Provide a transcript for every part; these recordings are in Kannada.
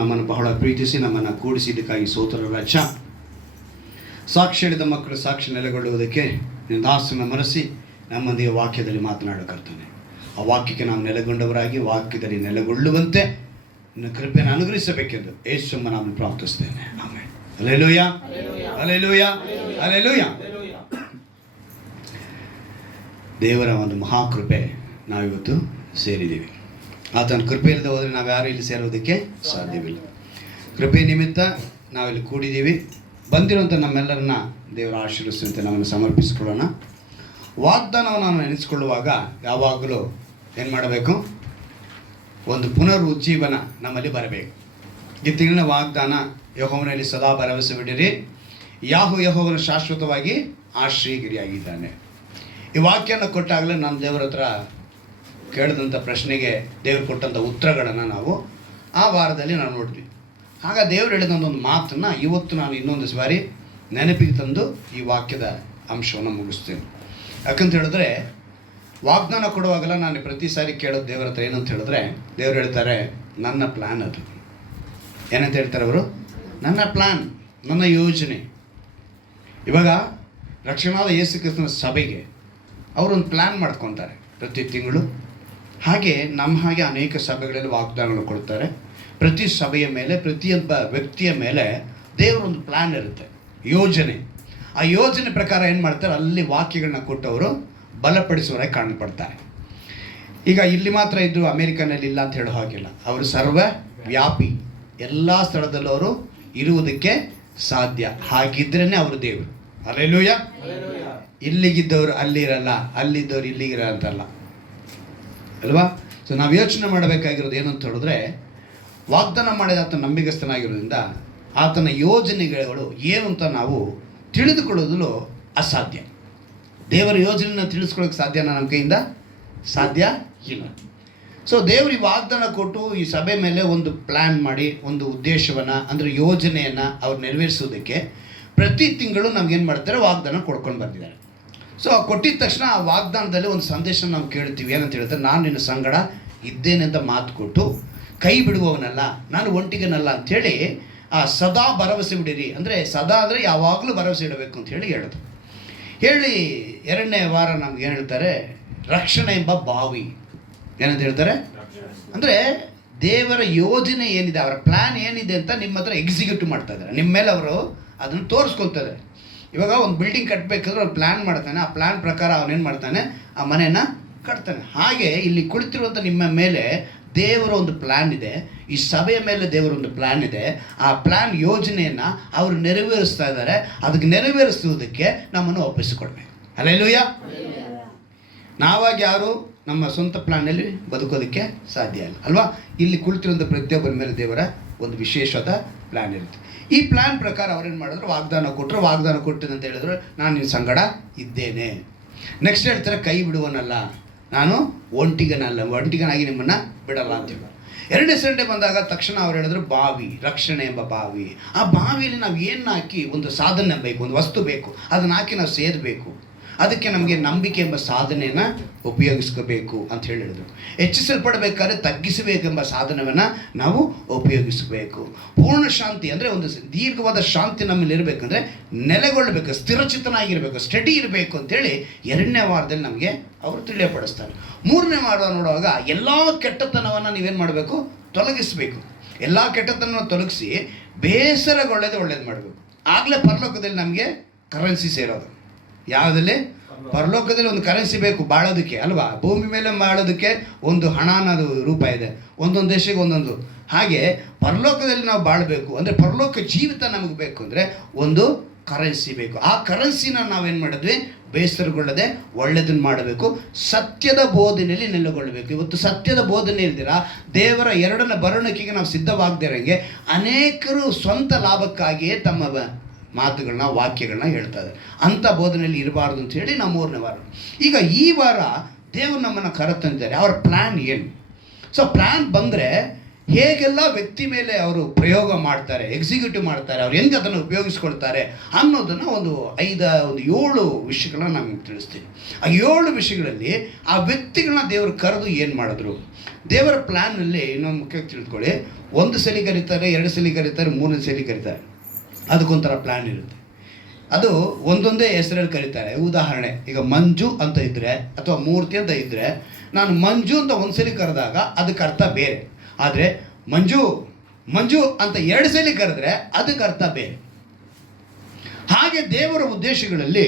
ನಮ್ಮನ್ನು ಬಹಳ ಪ್ರೀತಿಸಿ ನಮ್ಮನ್ನು ಕೂಡಿಸಿದ್ದಕ್ಕಾಗಿ ಸ್ತೋತ್ರ ರಾಜ. ಸಾಕ್ಷಿ ಹೇಳಿದ ಮಕ್ಕಳು ಸಾಕ್ಷಿ ನೆಲೆಗೊಳ್ಳುವುದಕ್ಕೆ ನಿನ್ನ ದಾಸನ ಮನಸ್ಸಿ ನಮ್ಮೊಂದಿಗೆ ವಾಕ್ಯದಲ್ಲಿ ಮಾತನಾಡಕರ್ತಾನೆ. ಆ ವಾಕ್ಯಕ್ಕೆ ನಾವು ನೆಲೆಗೊಂಡವರಾಗಿ ವಾಕ್ಯದಲ್ಲಿ ನೆಲೆಗೊಳ್ಳುವಂತೆ ನಿನ್ನ ಕೃಪೆಯನ್ನು ಅನುಗ್ರಹಿಸಬೇಕೆಂದು ಯೇಸುವಿನ ನಾಮದಲ್ಲಿ ಪ್ರಾರ್ಥಿಸ್ತೇನೆ. ಆಮೆನ್. Hallelujah, hallelujah, hallelujah. ದೇವರ ಒಂದು ಮಹಾಕೃಪೆ ನಾವಿವತ್ತು ಸೇರಿದ್ದೀವಿ. ಆತನ ಕೃಪೆ ಇಲ್ಲದೆ ಹೋದರೆ ನಾವು ಯಾರು ಇಲ್ಲಿ ಸೇರೋದಕ್ಕೆ ಸಾಧ್ಯವಿಲ್ಲ. ಕೃಪೆ ನಿಮಿತ್ತ ನಾವಿಲ್ಲಿ ಕೂಡಿದ್ದೀವಿ. ಬಂದಿರುವಂಥ ನಮ್ಮೆಲ್ಲರನ್ನ ದೇವರ ಆಶೀರ್ವದಿಸುವಂತೆ ನಮ್ಮನ್ನು ಸಮರ್ಪಿಸಿಕೊಳ್ಳೋಣ. ವಾಗ್ದಾನವನ್ನು ನಾವು ನೆನೆಸಿಕೊಳ್ಳುವಾಗ ಯಾವಾಗಲೂ ಏನು ಮಾಡಬೇಕು? ಒಂದು ಪುನರುಜ್ಜೀವನ ನಮ್ಮಲ್ಲಿ ಬರಬೇಕು. ಈ ತಿಂಗಳಿನ ವಾಗ್ದಾನ, ಯೆಹೋವನಲ್ಲಿ ಸದಾ ಭರವಸೆ ಬಿಡಿರಿ, ಯೆಹೋವನು ಶಾಶ್ವತವಾಗಿ ಆಶ್ರಯಗಿರಿಯಾಗಿದ್ದಾನೆ. ಈ ವಾಕ್ಯನ ಕೊಟ್ಟಾಗಲೇ ನಮ್ಮ ದೇವರ ಹತ್ರ ಕೇಳಿದಂಥ ಪ್ರಶ್ನೆಗೆ ದೇವರು ಕೊಟ್ಟಂಥ ಉತ್ತರಗಳನ್ನು ನಾವು ಆ ವಾರದಲ್ಲಿ ನಾವು ನೋಡಿದ್ವಿ. ಆಗ ದೇವರು ಹೇಳಿದಂಥ ಒಂದು ಮಾತನ್ನು ಇವತ್ತು ನಾನು ಇನ್ನೊಂದು ಬಾರಿ ನೆನಪಿಗೆ ತಂದು ಈ ವಾಕ್ಯದ ಅಂಶವನ್ನು ಮುಗಿಸ್ತೇನೆ. ಯಾಕಂತ ಹೇಳಿದ್ರೆ, ವಾಗ್ದಾನ ಕೊಡುವಾಗಲ್ಲ ನಾನು ಪ್ರತಿ ಸಾರಿ ಕೇಳೋದು ದೇವರ ಹತ್ರ ಏನಂತ ಹೇಳಿದ್ರೆ, ದೇವರು ಹೇಳ್ತಾರೆ ನನ್ನ ಪ್ಲ್ಯಾನ್ ಅದು. ಏನಂತ ಹೇಳ್ತಾರೆ ಅವರು? ನನ್ನ ಪ್ಲ್ಯಾನ್, ನನ್ನ ಯೋಜನೆ. ಇವಾಗ ರಕ್ಷಣಾದ ಯೇಸು ಕ್ರಿಸ್ತನ ಸಭೆಗೆ ಅವರೊಂದು ಪ್ಲ್ಯಾನ್ ಮಾಡ್ಕೊತಾರೆ ಪ್ರತಿ ತಿಂಗಳು. ಹಾಗೆ ನಮ್ಮ ಹಾಗೆ ಅನೇಕ ಸಭೆಗಳಲ್ಲಿ ವಾಗ್ದಾನಗಳು ಕೊಡ್ತಾರೆ. ಪ್ರತಿ ಸಭೆಯ ಮೇಲೆ, ಪ್ರತಿಯೊಬ್ಬ ವ್ಯಕ್ತಿಯ ಮೇಲೆ ದೇವರೊಂದು ಪ್ಲ್ಯಾನ್ ಇರುತ್ತೆ, ಯೋಜನೆ. ಆ ಯೋಜನೆ ಪ್ರಕಾರ ಏನು ಮಾಡ್ತಾರೆ, ಅಲ್ಲಿ ವಾಕ್ಯಗಳನ್ನ ಕೊಟ್ಟವರು ಬಲಪಡಿಸುವವರಾಗಿ ಕಾಣಪಡ್ತಾರೆ. ಈಗ ಇಲ್ಲಿ ಮಾತ್ರ ಇದ್ದು ಅಮೇರಿಕನಲ್ಲಿ ಇಲ್ಲ ಅಂತ ಹೇಳೋ ಹಾಗಿಲ್ಲ. ಅವರು ಸರ್ವ ವ್ಯಾಪಿ, ಎಲ್ಲ ಸ್ಥಳದಲ್ಲೂ ಅವರು ಇರುವುದಕ್ಕೆ ಸಾಧ್ಯ. ಹಾಗಿದ್ರೇ ಅವರು ದೇವರು. ಹಲ್ಲೆಲೂಯಾ. ಇಲ್ಲಿಗಿದ್ದವರು ಅಲ್ಲಿರಲ್ಲ, ಅಲ್ಲಿದ್ದವರು ಇಲ್ಲಿಗಿರ ಅಂತಲ್ಲ ಅಲ್ವಾ? ಸೊ ನಾವು ಯೋಚನೆ ಮಾಡಬೇಕಾಗಿರೋದು ಏನಂತ ಹೇಳಿದ್ರೆ, ವಾಗ್ದಾನ ಮಾಡಿದ ಆತನ ನಂಬಿಗಸ್ತನಾಗಿರೋದ್ರಿಂದ ಆತನ ಯೋಜನೆಗಳು ಏನು ಅಂತ ನಾವು ತಿಳಿದುಕೊಳ್ಳೋದು ಅಸಾಧ್ಯ. ದೇವರ ಯೋಜನೆಯನ್ನು ತಿಳಿಸ್ಕೊಳ್ಳೋಕೆ ಸಾಧ್ಯನ? ನಮ್ಮ ಕೈಯಿಂದ ಸಾಧ್ಯ ಇಲ್ಲ. ಸೊ ದೇವರು ಈ ವಾಗ್ದಾನ ಕೊಟ್ಟು ಈ ಸಭೆ ಮೇಲೆ ಒಂದು ಪ್ಲ್ಯಾನ್ ಮಾಡಿ, ಒಂದು ಉದ್ದೇಶವನ್ನು ಅಂದರೆ ಯೋಜನೆಯನ್ನು ಅವ್ರು ನೆರವೇರಿಸೋದಕ್ಕೆ ಪ್ರತಿ ತಿಂಗಳು ನಮಗೇನು ಮಾಡ್ತಾರೆ, ವಾಗ್ದಾನ ಕೊಡ್ಕೊಂಡು ಬಂದಿದ್ದಾರೆ. ಸೊ ಕೊಟ್ಟಿದ ತಕ್ಷಣ ಆ ವಾಗ್ದಾನದಲ್ಲಿ ಒಂದು ಸಂದೇಶ ನಾವು ಕೇಳ್ತೀವಿ. ಏನಂತ ಹೇಳ್ತಾರೆ, ನಾನು ನಿನ್ನ ಸಂಗಡ ಇದ್ದೇನೆ ಅಂತ ಮಾತು ಕೊಟ್ಟು ಕೈ ಬಿಡುವವನಲ್ಲ, ನಾನು ಒಂಟಿಗನಲ್ಲ ಅಂಥೇಳಿ ಆ ಸದಾ ಭರವಸೆ ಬಿಡಿರಿ. ಅಂದರೆ ಸದಾ ಅಂದರೆ ಯಾವಾಗಲೂ ಭರವಸೆ ಇಡಬೇಕು ಅಂತ ಹೇಳೋದು. ಹೇಳಿ ಎರಡನೇ ವಾರ ನಮ್ಗೆ ಏನು ಹೇಳ್ತಾರೆ, ರಕ್ಷಣೆ ಎಂಬ ಬಾವಿ. ಏನಂತ ಹೇಳ್ತಾರೆ ಅಂದರೆ, ದೇವರ ಯೋಜನೆ ಏನಿದೆ, ಅವರ ಪ್ಲ್ಯಾನ್ ಏನಿದೆ ಅಂತ ನಿಮ್ಮ ಹತ್ರ ಎಕ್ಸಿಕ್ಯೂಟಿವ್ ಮಾಡ್ತಾ ಇದ್ದಾರೆ. ನಿಮ್ಮ ಮೇಲೆ ಅವರು ಅದನ್ನು ತೋರಿಸ್ಕೊಳ್ತಾರೆ. ಇವಾಗ ಒಂದು ಬಿಲ್ಡಿಂಗ್ ಕಟ್ಟಬೇಕಾದ್ರೆ ಅವ್ರು ಪ್ಲ್ಯಾನ್ ಮಾಡ್ತಾನೆ. ಆ ಪ್ಲ್ಯಾನ್ ಪ್ರಕಾರ ಅವನೇನು ಮಾಡ್ತಾನೆ, ಆ ಮನೆಯನ್ನು ಕಟ್ತಾನೆ. ಹಾಗೆ ಇಲ್ಲಿ ಕುಳಿತಿರುವಂಥ ನಿಮ್ಮ ಮೇಲೆ ದೇವರ ಒಂದು ಪ್ಲ್ಯಾನ್ ಇದೆ. ಈ ಸಭೆಯ ಮೇಲೆ ದೇವರ ಒಂದು ಪ್ಲ್ಯಾನ್ ಇದೆ. ಆ ಪ್ಲ್ಯಾನ್ ಯೋಜನೆಯನ್ನು ಅವರು ನೆರವೇರಿಸ್ತಾ ಇದ್ದಾರೆ. ಅದಕ್ಕೆ ನೆರವೇರಿಸುವುದಕ್ಕೆ ನಮ್ಮನ್ನು ಒಪ್ಪಿಸಿಕೊಡ್ಬೇಕು. ಹಲ್ಲೆಲೂಯಾ. ನಾವಾಗಿ ಯಾರು ನಮ್ಮ ಸ್ವಂತ ಪ್ಲ್ಯಾನಲ್ಲಿ ಬದುಕೋದಕ್ಕೆ ಸಾಧ್ಯ ಇಲ್ಲ ಅಲ್ವಾ? ಇಲ್ಲಿ ಕುಳಿತಿರುವಂಥ ಪ್ರತಿಯೊಬ್ಬರ ಮೇಲೆ ದೇವರ ಒಂದು ವಿಶೇಷವಾದ ಪ್ಲ್ಯಾನ್ ಇರುತ್ತೆ. ಈ ಪ್ಲ್ಯಾನ್ ಪ್ರಕಾರ ಅವ್ರೇನು ಮಾಡಿದ್ರು, ವಾಗ್ದಾನ ಕೊಟ್ಟರು. ವಾಗ್ದಾನ ಕೊಟ್ಟಿದೆ ಅಂತ ಹೇಳಿದ್ರು, ನಾನು ನಿನ್ನ ಸಂಗಡ ಇದ್ದೇನೆ. ನೆಕ್ಸ್ಟ್ ಹೇಳ್ತಾರೆ, ಕೈ ಬಿಡುವನಲ್ಲ, ನಾನು ಒಂಟಿಗನಾಗಿ ನಿಮ್ಮನ್ನು ಬಿಡಲ್ಲ ಅಂತೇಳಿ. ಎರಡನೇ ಸಂಡೆ ಬಂದಾಗ ತಕ್ಷಣ ಅವ್ರು ಹೇಳಿದ್ರು, ಬಾವಿ, ರಕ್ಷಣೆ ಎಂಬ ಬಾವಿ. ಆ ಬಾವಿಯಲ್ಲಿ ನಾವು ಏನು ಹಾಕಿ, ಒಂದು ಸಾಧನೆ ಬೇಕು, ಒಂದು ವಸ್ತು ಬೇಕು, ಅದನ್ನು ಹಾಕಿ ನಾವು ಸೇದಬೇಕು. ಅದಕ್ಕೆ ನಮಗೆ ನಂಬಿಕೆ ಎಂಬ ಸಾಧನೆಯನ್ನು ಉಪಯೋಗಿಸ್ಕೋಬೇಕು ಅಂತ ಹೇಳಿದ್ರು. ಹೆಚ್ಚಿಸಲ್ಪಡಬೇಕಾದ್ರೆ ತಗ್ಗಿಸಬೇಕೆಂಬ ಸಾಧನವನ್ನು ನಾವು ಉಪಯೋಗಿಸಬೇಕು. ಪೂರ್ಣ ಶಾಂತಿ ಅಂದರೆ ಒಂದು ದೀರ್ಘವಾದ ಶಾಂತಿ ನಮ್ಮಲ್ಲಿ ಇರಬೇಕಂದ್ರೆ ನೆಲೆಗೊಳ್ಳಬೇಕು, ಸ್ಥಿರಚಿತನಾಗಿರಬೇಕು, ಸ್ಟಡಿ ಇರಬೇಕು ಅಂತೇಳಿ ಎರಡನೇ ವಾರದಲ್ಲಿ ನಮಗೆ ಅವರು ತಿಳಿಯಪಡಿಸ್ತಾರೆ. ಮೂರನೇ ವಾರ ನೋಡುವಾಗ ಎಲ್ಲ ಕೆಟ್ಟತನವನ್ನು ನೀವೇನು ಮಾಡಬೇಕು, ತೊಲಗಿಸಬೇಕು. ಎಲ್ಲ ಕೆಟ್ಟತನವನ್ನು ತೊಲಗಿಸಿ ಬೇಸರಗೊಳ್ಳದೆ ಒಳ್ಳೇದು ಮಾಡಬೇಕು. ಆಗಲೇ ಪರಲೋಕದಲ್ಲಿ ನಮಗೆ ಕರೆನ್ಸಿ ಸೇರೋದು. ಯಾವುದಲ್ಲಿ? ಪರಲೋಕದಲ್ಲಿ ಒಂದು ಕರೆನ್ಸಿ ಬೇಕು ಬಾಳೋದಕ್ಕೆ ಅಲ್ವಾ? ಭೂಮಿ ಮೇಲೆ ಬಾಳೋದಕ್ಕೆ ಒಂದು ಹಣ ಅನ್ನೋದು ರೂಪ ಇದೆ, ಒಂದೊಂದು ದೇಶಕ್ಕೆ ಒಂದೊಂದು. ಹಾಗೆ ಪರಲೋಕದಲ್ಲಿ ನಾವು ಬಾಳಬೇಕು ಅಂದರೆ, ಪರಲೋಕ ಜೀವಿತ ನಮಗೆ ಬೇಕು ಅಂದರೆ ಒಂದು ಕರೆನ್ಸಿ ಬೇಕು. ಆ ಕರೆನ್ಸಿನ ನಾವೇನು ಮಾಡಿದ್ವಿ, ಬೇಸರಗೊಳ್ಳದೆ ಒಳ್ಳೆಯದನ್ನು ಮಾಡಬೇಕು. ಸತ್ಯದ ಬೋಧನೆಯಲ್ಲಿ ನೆಲೆಗೊಳ್ಳಬೇಕು. ಇವತ್ತು ಸತ್ಯದ ಬೋಧನೆ ಇಲ್ದಿರ ದೇವರ ಎರಡನೇ ಬರುಣಿಕೆಗೆ ನಾವು ಸಿದ್ಧವಾಗದಿರಂಗೆ ಅನೇಕರು ಸ್ವಂತ ಲಾಭಕ್ಕಾಗಿಯೇ ತಮ್ಮ ಮಾತುಗಳನ್ನ, ವಾಕ್ಯಗಳನ್ನ ಹೇಳ್ತಾ ಇದ್ದಾರೆ. ಅಂಥ ಬೋಧನೆಯಲ್ಲಿ ಇರಬಾರ್ದು ಅಂತ ಹೇಳಿ ನಾವು ಮೂರನೇ ವಾರ. ಈಗ ಈ ವಾರ ದೇವರು ನಮ್ಮನ್ನು ಕರೆತಂದಿದ್ದಾರೆ. ಅವರ ಪ್ಲ್ಯಾನ್ ಏನು? ಸೊ ಪ್ಲ್ಯಾನ್ ಬಂದರೆ ಹೇಗೆಲ್ಲ ವ್ಯಕ್ತಿ ಮೇಲೆ ಅವರು ಪ್ರಯೋಗ ಮಾಡ್ತಾರೆ, ಎಕ್ಸಿಕ್ಯೂಟಿವ್ ಮಾಡ್ತಾರೆ, ಅವ್ರು ಹೆಂಗೆ ಅದನ್ನು ಉಪಯೋಗಿಸ್ಕೊಳ್ತಾರೆ ಅನ್ನೋದನ್ನು ಒಂದು 7 ವಿಷಯಗಳನ್ನ ನಾನು ತಿಳಿಸ್ತೀನಿ. ಆ 7 ವಿಷಯಗಳಲ್ಲಿ ಆ ವ್ಯಕ್ತಿಗಳನ್ನ ದೇವರು ಕರೆದು ಏನು ಮಾಡಿದ್ರು, ದೇವರ ಪ್ಲ್ಯಾನಲ್ಲಿ ಇನ್ನೊಂದು ಮುಖ್ಯವಾಗಿ ತಿಳ್ಕೊಳ್ಳಿ. 1 ಸಲ ಕರೀತಾರೆ, 2 ಸಲ ಕರೀತಾರೆ, 3 ಸಲ ಕರೀತಾರೆ. ಅದಕ್ಕೊಂಥರ ಪ್ಲ್ಯಾನ್ ಇರುತ್ತೆ. ಅದು ಒಂದೊಂದೇ ಹೆಸರಲ್ಲಿ ಕರೀತಾರೆ. ಉದಾಹರಣೆ, ಈಗ ಮಂಜು ಅಂತ ಇದ್ದರೆ ಅಥವಾ ಮೂರ್ತಿ ಅಂತ ಇದ್ದರೆ, ನಾನು ಮಂಜು ಅಂತ 1 ಸಲ ಕರೆದಾಗ ಅದಕ್ಕೆ ಅರ್ಥ ಬೇರೆ. ಆದರೆ ಮಂಜು ಮಂಜು ಅಂತ 2 ಸಲ ಕರೆದ್ರೆ ಅದಕ್ಕೆ ಅರ್ಥ ಬೇರೆ. ಹಾಗೆ ದೇವರ ಉದ್ದೇಶಗಳಲ್ಲಿ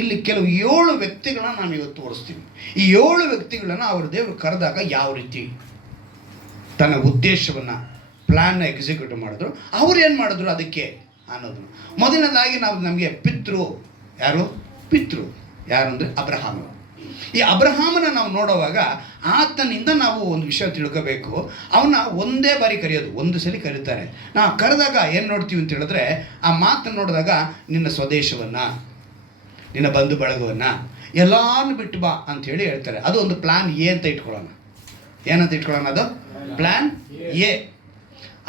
ಇಲ್ಲಿ ಕೆಲವು 7 ವ್ಯಕ್ತಿಗಳನ್ನ ನಾನು ಇವತ್ತು ತೋರಿಸ್ತೀನಿ. ಈ 7 ವ್ಯಕ್ತಿಗಳನ್ನು ಅವರು ದೇವರು ಕರೆದಾಗ ಯಾವ ರೀತಿ ತನ್ನ ಉದ್ದೇಶವನ್ನು ಪ್ಲ್ಯಾನ್ನ ಎಕ್ಸಿಕ್ಯೂಟ್ ಮಾಡಿದ್ರು, ಅವ್ರು ಏನು ಮಾಡಿದ್ರು ಅದಕ್ಕೆ ಅನ್ನೋದನ್ನು. ಮೊದಲನೇದಾಗಿ ನಮಗೆ ಪಿತೃ ಯಾರು ಅಂದರೆ ಅಬ್ರಹಾಮ. ಈ ಅಬ್ರಹಾಮನ ನಾವು ನೋಡುವಾಗ ಆತನಿಂದ ನಾವು ಒಂದು ವಿಷಯ ತಿಳ್ಕೋಬೇಕು. ಅವನ್ನ ಒಂದೇ ಬಾರಿ ಕರೆಯೋದು, 1 ಸಲ ಕರೀತಾರೆ. ನಾವು ಕರೆದಾಗ ಏನು ನೋಡ್ತೀವಿ ಅಂತ ಹೇಳಿದ್ರೆ, ಆ ಮಾತನ್ನು ನೋಡಿದಾಗ ನಿನ್ನ ಸ್ವದೇಶವನ್ನು, ನಿನ್ನ ಬಂಧು ಬಳಗವನ್ನು ಎಲ್ಲಾನು ಬಿಟ್ಟು ಬಾ ಅಂಥೇಳಿ ಹೇಳ್ತಾರೆ. ಅದು ಒಂದು ಪ್ಲ್ಯಾನ್ ಎ ಅಂತ ಇಟ್ಕೊಳ್ಳೋಣ. ಏನಂತ ಇಟ್ಕೊಳ್ಳೋಣ? ಅದು ಪ್ಲ್ಯಾನ್ ಎ.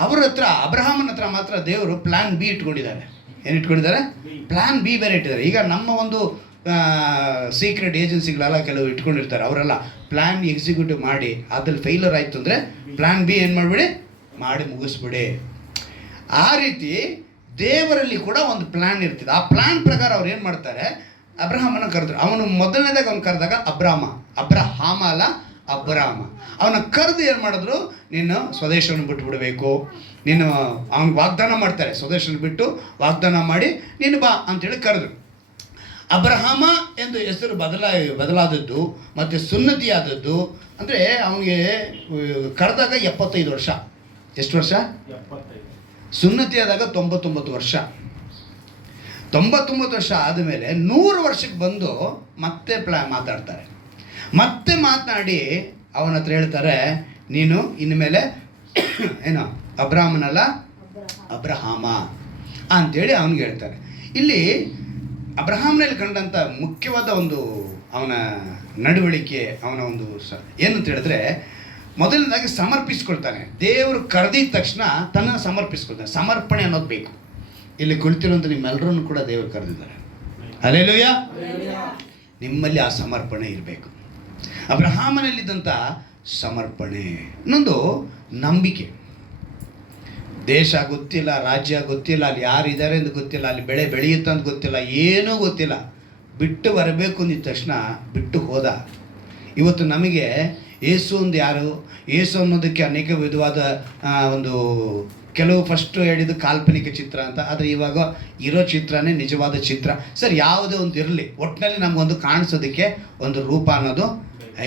ಅವ್ರ ಹತ್ರ, ಅಬ್ರಹಾಮನ ಹತ್ರ ಮಾತ್ರ ದೇವರು ಪ್ಲ್ಯಾನ್ ಬಿ ಇಟ್ಕೊಂಡಿದ್ದಾರೆ. ಏನು ಇಟ್ಕೊಂಡಿದ್ದಾರೆ? ಪ್ಲ್ಯಾನ್ ಬಿ ಬೇರೆ ಇಟ್ಟಿದ್ದಾರೆ. ಈಗ ನಮ್ಮ ಒಂದು ಸೀಕ್ರೆಟ್ ಏಜೆನ್ಸಿಗಳೆಲ್ಲ ಕೆಲವು ಇಟ್ಕೊಂಡಿರ್ತಾರೆ. ಅವರೆಲ್ಲ ಪ್ಲ್ಯಾನ್ ಎಕ್ಸಿಕ್ಯೂಟಿವ್ ಮಾಡಿ ಅದ್ರಲ್ಲಿ ಫೇಲ್ಯೂರ್ ಆಯಿತು ಅಂದರೆ ಪ್ಲ್ಯಾನ್ ಬಿ ಏನು ಮಾಡಿಬಿಡಿ, ಮಾಡಿ ಮುಗಿಸ್ಬಿಡಿ. ಆ ರೀತಿ ದೇವರಲ್ಲಿ ಕೂಡ ಒಂದು ಪ್ಲ್ಯಾನ್ ಇರ್ತದೆ. ಆ ಪ್ಲ್ಯಾನ್ ಪ್ರಕಾರ ಅವ್ರು ಏನು ಮಾಡ್ತಾರೆ, ಅಬ್ರಹಾಮನ ಕರೆದ್ರು. ಅವನು ಮೊದಲನೇದಾಗ ಅವ್ನು ಕರೆದಾಗ ಅಬ್ರಹಾಮ ಅಲ್ಲ, ಅಬ್ರಾಮ. ಅವನ ಕರೆದು ಏನು ಮಾಡಿದ್ರು, ನೀನು ಸ್ವದೇಶವನ್ನು ಬಿಟ್ಟುಬಿಡಬೇಕು, ನೀನು ಅವ್ನಿಗೆ ವಾಗ್ದಾನ ಮಾಡ್ತಾರೆ, ಸ್ವದೇಶವನ್ನು ಬಿಟ್ಟು ವಾಗ್ದಾನ ಮಾಡಿ ನೀನು ಬಾ ಅಂತೇಳಿ ಕರೆದ್ರು. ಅಬ್ರಹಾಮ ಎಂದು ಹೆಸರು ಬದಲಾದದ್ದು ಮತ್ತು ಸುನ್ನತಿಯಾದದ್ದು ಅಂದರೆ ಅವನಿಗೆ ಕರೆದಾಗ 75 ವರ್ಷ. ಎಷ್ಟು ವರ್ಷ? 75. ಸುನ್ನತಿಯಾದಾಗ 99 ವರ್ಷ. 99 ವರ್ಷ ಆದಮೇಲೆ 100 ವರ್ಷಕ್ಕೆ ಬಂದು ಮತ್ತೆ ಮಾತಾಡ್ತಾರೆ. ಮತ್ತೆ ಮಾತನಾಡಿ ಅವನ ಹತ್ರ ಹೇಳ್ತಾರೆ, ನೀನು ಇನ್ಮೇಲೆ ಏನು ಅಬ್ರಾಹ್ಮನಲ್ಲ, ಅಬ್ರಹಾಮ ಅಂಥೇಳಿ ಅವನಿಗೆ ಹೇಳ್ತಾರೆ. ಇಲ್ಲಿ ಅಬ್ರಹಾಮನಲ್ಲಿ ಕಂಡಂಥ ಮುಖ್ಯವಾದ ಒಂದು ಅವನ ನಡವಳಿಕೆ, ಅವನ ಒಂದು ಏನಂತ ಹೇಳಿದ್ರೆ, ಮೊದಲನೇದಾಗಿ ಸಮರ್ಪಿಸ್ಕೊಳ್ತಾನೆ. ದೇವರು ಕರೆದಿದ್ದ ತಕ್ಷಣ ತನ್ನನ್ನು ಸಮರ್ಪಿಸ್ಕೊಳ್ತಾನೆ. ಸಮರ್ಪಣೆ ಅನ್ನೋದು ಬೇಕು. ಇಲ್ಲಿ ಕುಳಿತಿರುವಂಥ ನಿಮ್ಮೆಲ್ಲರನ್ನು ಕೂಡ ದೇವರು ಕರೆದಿದ್ದಾರೆ. ಹಲ್ಲೆಲೂಯಾ. ನಿಮ್ಮಲ್ಲಿ ಆ ಸಮರ್ಪಣೆ ಇರಬೇಕು. ಅಬ್ರಹಾಮನಲ್ಲಿದ್ದಂಥ ಸಮರ್ಪಣೆ. ಇನ್ನೊಂದು ನಂಬಿಕೆ. ದೇಶ ಗೊತ್ತಿಲ್ಲ, ರಾಜ್ಯ ಗೊತ್ತಿಲ್ಲ, ಅಲ್ಲಿ ಯಾರಿದ್ದಾರೆ ಅಂತ ಗೊತ್ತಿಲ್ಲ, ಅಲ್ಲಿ ಬೆಳೆ ಬೆಳೆಯುತ್ತೆ ಅಂತ ಗೊತ್ತಿಲ್ಲ, ಏನೂ ಗೊತ್ತಿಲ್ಲ. ಬಿಟ್ಟು ಬರಬೇಕು ಅಂದಿದ ತಕ್ಷಣ ಬಿಟ್ಟು ಹೋದ. ಇವತ್ತು ನಮಗೆ ಯೇಸು ಒಂದು ಯಾರು, ಯೇಸು ಅನ್ನೋದಕ್ಕೆ ಅನೇಕ ವಿಧವಾದ ಒಂದು ಕೆಲವು ಫಸ್ಟು ಹೇಳಿದ್ದು ಕಾಲ್ಪನಿಕ ಚಿತ್ರ ಅಂತ, ಆದರೆ ಇವಾಗ ಇರೋ ಚಿತ್ರನೇ ನಿಜವಾದ ಚಿತ್ರ. ಸರ್, ಯಾವುದೇ ಒಂದು ಇರಲಿ, ಒಟ್ಟಿನಲ್ಲಿ ನಮಗೊಂದು ಕಾಣಿಸೋದಕ್ಕೆ ಒಂದು ರೂಪ ಅನ್ನೋದು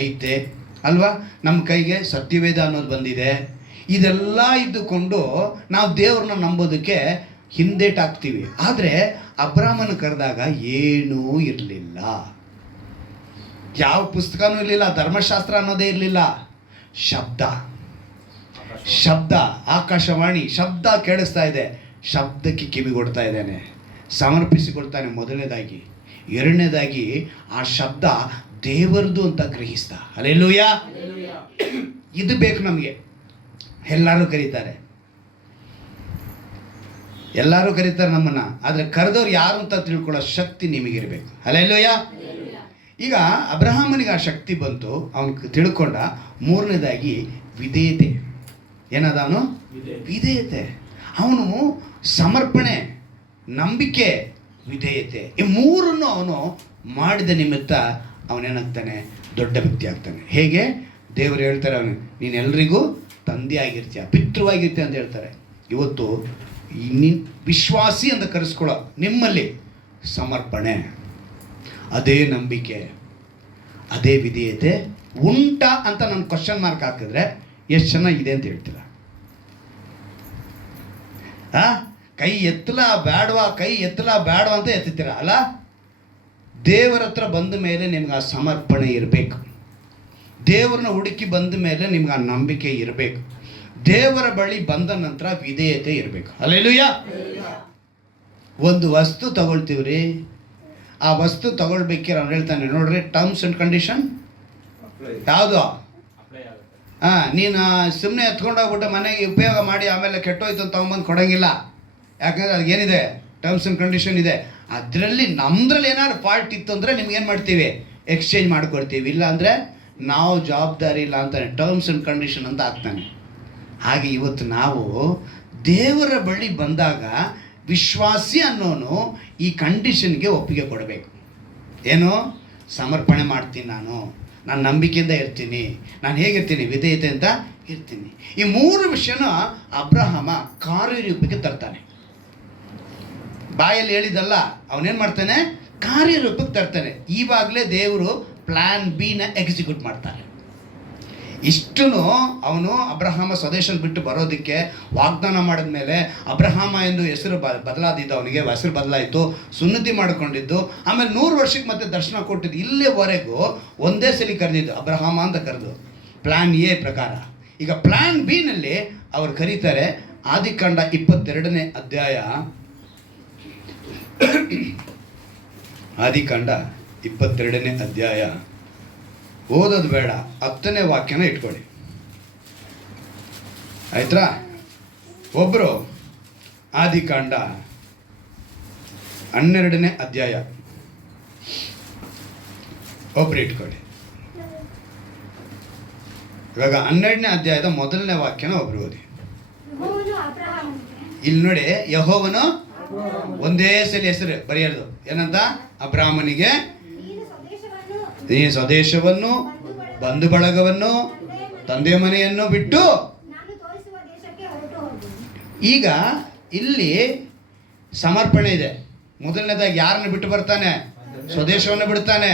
ಐತೆ ಅಲ್ವಾ? ನಮ್ಮ ಕೈಗೆ ಸತ್ಯವೇದ ಅನ್ನೋದು ಬಂದಿದೆ. ಇದೆಲ್ಲ ಇದ್ದುಕೊಂಡು ನಾವು ದೇವ್ರನ್ನ ನಂಬೋದಕ್ಕೆ ಹಿಂದೇಟಾಗ್ತೀವಿ. ಆದರೆ ಅಬ್ರಾಹ್ಮನ ಕರೆದಾಗ ಏನೂ ಇರಲಿಲ್ಲ, ಯಾವ ಪುಸ್ತಕನೂ ಇರಲಿಲ್ಲ, ಧರ್ಮಶಾಸ್ತ್ರ ಅನ್ನೋದೇ ಇರಲಿಲ್ಲ. ಶಬ್ದ, ಆಕಾಶವಾಣಿ ಶಬ್ದ ಕೇಳಿಸ್ತಾ ಇದೆ, ಶಬ್ದಕ್ಕೆ ಕಿವಿಗೊಡ್ತಾ ಇದ್ದಾನೆ, ಸಮರ್ಪಿಸಿಕೊಡ್ತಾನೆ ಮೊದಲನೇದಾಗಿ. ಎರಡನೇದಾಗಿ ಆ ಶಬ್ದ ದೇವರದು ಅಂತ ಗ್ರಹಿಸ್ತಾ. ಹಲ್ಲೆಲೂಯಾ. ಇದು ಬೇಕು ನಮಗೆ. ಎಲ್ಲರೂ ಕರೀತಾರೆ ನಮ್ಮನ್ನು, ಆದರೆ ಕರೆದವ್ರು ಯಾರು ಅಂತ ತಿಳ್ಕೊಳ್ಳೋ ಶಕ್ತಿ ನಿಮಗಿರಬೇಕು. ಹಲ್ಲೆಲೂಯಾ. ಈಗ ಅಬ್ರಹಾಮನಿಗೆ ಆ ಶಕ್ತಿ ಬಂತು, ಅವನು ತಿಳ್ಕೊಂಡ. ಮೂರನೇದಾಗಿ ವಿಧೇಯತೆ. ಏನದ ಅವನು? ವಿಧೇಯತೆ. ಅವನು ಸಮರ್ಪಣೆ, ನಂಬಿಕೆ, ವಿಧೇಯತೆ, ಈ ಮೂರನ್ನು ಅವನು ಮಾಡಿದ ನಿಮಿತ್ತ ಅವನೇನಾಗ್ತಾನೆ? ದೊಡ್ಡ ವ್ಯಕ್ತಿ ಆಗ್ತಾನೆ. ಹೇಗೆ? ದೇವರು ಹೇಳ್ತಾರೆ, ಅವನು ನೀನೆಲ್ಲರಿಗೂ ತಂದೆ ಆಗಿರ್ತೀಯ, ಪಿತೃವಾಗಿರ್ತೀಯ ಅಂತ ಹೇಳ್ತಾರೆ. ಇವತ್ತು ವಿಶ್ವಾಸಿ ಅಂತ ಕರೆಸ್ಕೊಳ್ಳೋ ನಿಮ್ಮಲ್ಲಿ ಸಮರ್ಪಣೆ, ಅದೇ ನಂಬಿಕೆ, ಅದೇ ವಿಧೇಯತೆ ಉಂಟಾ ಅಂತ ನಾನು ಕ್ವಶನ್ ಮಾರ್ಕ್ ಹಾಕಿದ್ರೆ ಎಷ್ಟು ಚೆನ್ನಾಗಿದೆ ಅಂತ ಹೇಳ್ತೀರ? ಕೈ ಎತ್ತಲ ಬೇಡವಾ ಅಂತ ಎತ್ತುತ್ತೀರ ಅಲ್ಲ? ದೇವರ ಹತ್ರ ಬಂದ ಮೇಲೆ ನಿಮ್ಗೆ ಆ ಸಮರ್ಪಣೆ ಇರಬೇಕು. ದೇವರನ್ನ ಹುಡುಕಿ ಬಂದ ಮೇಲೆ ನಿಮ್ಗೆ ಆ ನಂಬಿಕೆ ಇರಬೇಕು. ದೇವರ ಬಳಿ ಬಂದ ನಂತರ ವಿಧೇಯತೆ ಇರಬೇಕು. ಹಲ್ಲೆಲೂಯಾ. ಒಂದು ವಸ್ತು ತಗೊಳ್ತೀವ್ರಿ, ಆ ವಸ್ತು ತಗೊಳ್ಬೇಕಿರ ಅವ್ನು ಹೇಳ್ತಾನೆ, ನೋಡ್ರಿ ಟರ್ಮ್ಸ್ ಆ್ಯಂಡ್ ಕಂಡೀಷನ್ ಯಾವುದು ನೀನು ಸುಮ್ಮನೆ ಎತ್ಕೊಂಡೋಗ್ಬಿಟ್ಟು ಮನೆಗೆ ಉಪಯೋಗ ಮಾಡಿ ಆಮೇಲೆ ಕೆಟ್ಟೋಯ್ತು ಅಂತ ತೊಗೊಂಬಂದು ಕೊಡೋಂಗಿಲ್ಲ. ಯಾಕಂದರೆ ಅದಕ್ಕೇನಿದೆ, ಟರ್ಮ್ಸ್ ಆ್ಯಂಡ್ ಕಂಡೀಷನ್ ಇದೆ. ಅದರಲ್ಲಿ ನಮ್ಮದ್ರಲ್ಲಿ ಏನಾದ್ರು ಫಾಲ್ಟ್ ಇತ್ತು ಅಂದರೆ ನಿಮ್ಗೇನು ಮಾಡ್ತೀವಿ, ಎಕ್ಸ್ಚೇಂಜ್ ಮಾಡಿಕೊಡ್ತೀವಿ. ಇಲ್ಲ ಅಂದರೆ ನಾವು ಜವಾಬ್ದಾರಿ ಇಲ್ಲ ಅಂತಾನೆ, ಟರ್ಮ್ಸ್ ಆ್ಯಂಡ್ ಕಂಡೀಷನ್ ಅಂತ ಆಗ್ತಾನೆ. ಹಾಗೆ ಇವತ್ತು ನಾವು ದೇವರ ಬಳಿ ಬಂದಾಗ ವಿಶ್ವಾಸಿ ಅನ್ನೋನು ಈ ಕಂಡೀಷನ್ಗೆ ಒಪ್ಪಿಗೆ ಕೊಡಬೇಕು. ಏನು? ಸಮರ್ಪಣೆ ಮಾಡ್ತೀನಿ, ನಾನು ನಂಬಿಕೆಯಿಂದ ಇರ್ತೀನಿ, ನಾನು ಹೇಗಿರ್ತೀನಿ, ವಿಧೇಯತೆ ಅಂತ ಇರ್ತೀನಿ. ಈ ಮೂರು ವಿಷಯನ ಅಬ್ರಹಾಮ ಕಾರ್ಯರೂಪಕ್ಕೆ ತರ್ತಾನೆ. ಬಾಯಲ್ಲಿ ಹೇಳಿದಲ್ಲ, ಅವನೇನು ಮಾಡ್ತಾನೆ, ಕಾರ್ಯರೂಪಕ್ಕೆ ತರ್ತಾನೆ. ಈವಾಗಲೇ ದೇವರು ಪ್ಲ್ಯಾನ್ ಬಿನ ಎಕ್ಸಿಕ್ಯೂಟ್ ಮಾಡ್ತಾನೆ. ಇಷ್ಟೂ ಅವನು ಅಬ್ರಹಾಮ ಸ್ವದೇಶನ ಬಿಟ್ಟು ಬರೋದಕ್ಕೆ ವಾಗ್ದಾನ ಮಾಡಿದ ಮೇಲೆ ಅಬ್ರಹಾಮ ಎಂದು ಹೆಸರು ಬದಲಾದಿದ್ದು, ಅವನಿಗೆ ಹೆಸರು ಬದಲಾಯಿತು, ಸುನ್ನತಿ ಮಾಡಿಕೊಂಡಿದ್ದು, ಆಮೇಲೆ 100 ವರ್ಷಕ್ಕೆ ಮತ್ತೆ ದರ್ಶನ ಕೊಟ್ಟಿದ್ದು. ಇಲ್ಲಿವರೆಗೂ ಒಂದೇ ಸಲ ಕರೆದಿದ್ದು ಅಬ್ರಹಾಮ ಅಂತ ಕರೆದು, ಪ್ಲ್ಯಾನ್ ಎ ಪ್ರಕಾರ. ಈಗ ಪ್ಲ್ಯಾನ್ ಬಿನಲ್ಲಿ ಅವ್ರು ಕರೀತಾರೆ. ಆದಿಕಾಂಡ 22ನೇ ಅಧ್ಯಾಯ, ಆದಿಕಾಂಡ 22ನೇ ಅಧ್ಯಾಯ ಓದೋದು ಬೇಡ, 10ನೇ ವಾಕ್ಯನ ಇಟ್ಕೊಳ್ಳಿ, ಆಯ್ತಾ? ಒಬ್ಬರು ಆದಿಕಾಂಡ 12ನೇ ಅಧ್ಯಾಯ ಒಬ್ರು ಇಟ್ಕೊಳ್ಳಿ. ಇವಾಗ 12ನೇ ಅಧ್ಯಾಯದ 1ನೇ ವಾಕ್ಯನ ಒಬ್ರು ಓದಿ. ಇಲ್ಲಿ ನೋಡಿ, ಯೆಹೋವನು ಒಂದೇ ಸಲ ಹೆಸರು ಬರೆಯೋದು ಏನಂತ, ಅಬ್ರಾಹ್ಮನಿಗೆ ಈ ಸ್ವದೇಶವನ್ನು, ಬಂಧು ಬಳಗವನ್ನು, ತಂದೆ ಮನೆಯನ್ನು ಬಿಟ್ಟು. ಈಗ ಇಲ್ಲಿ ಸಮರ್ಪಣೆ ಇದೆ. ಮೊದಲನೇದಾಗಿ ಯಾರನ್ನು ಬಿಟ್ಟು ಬರ್ತಾನೆ? ಸ್ವದೇಶವನ್ನು ಬಿಡ್ತಾನೆ,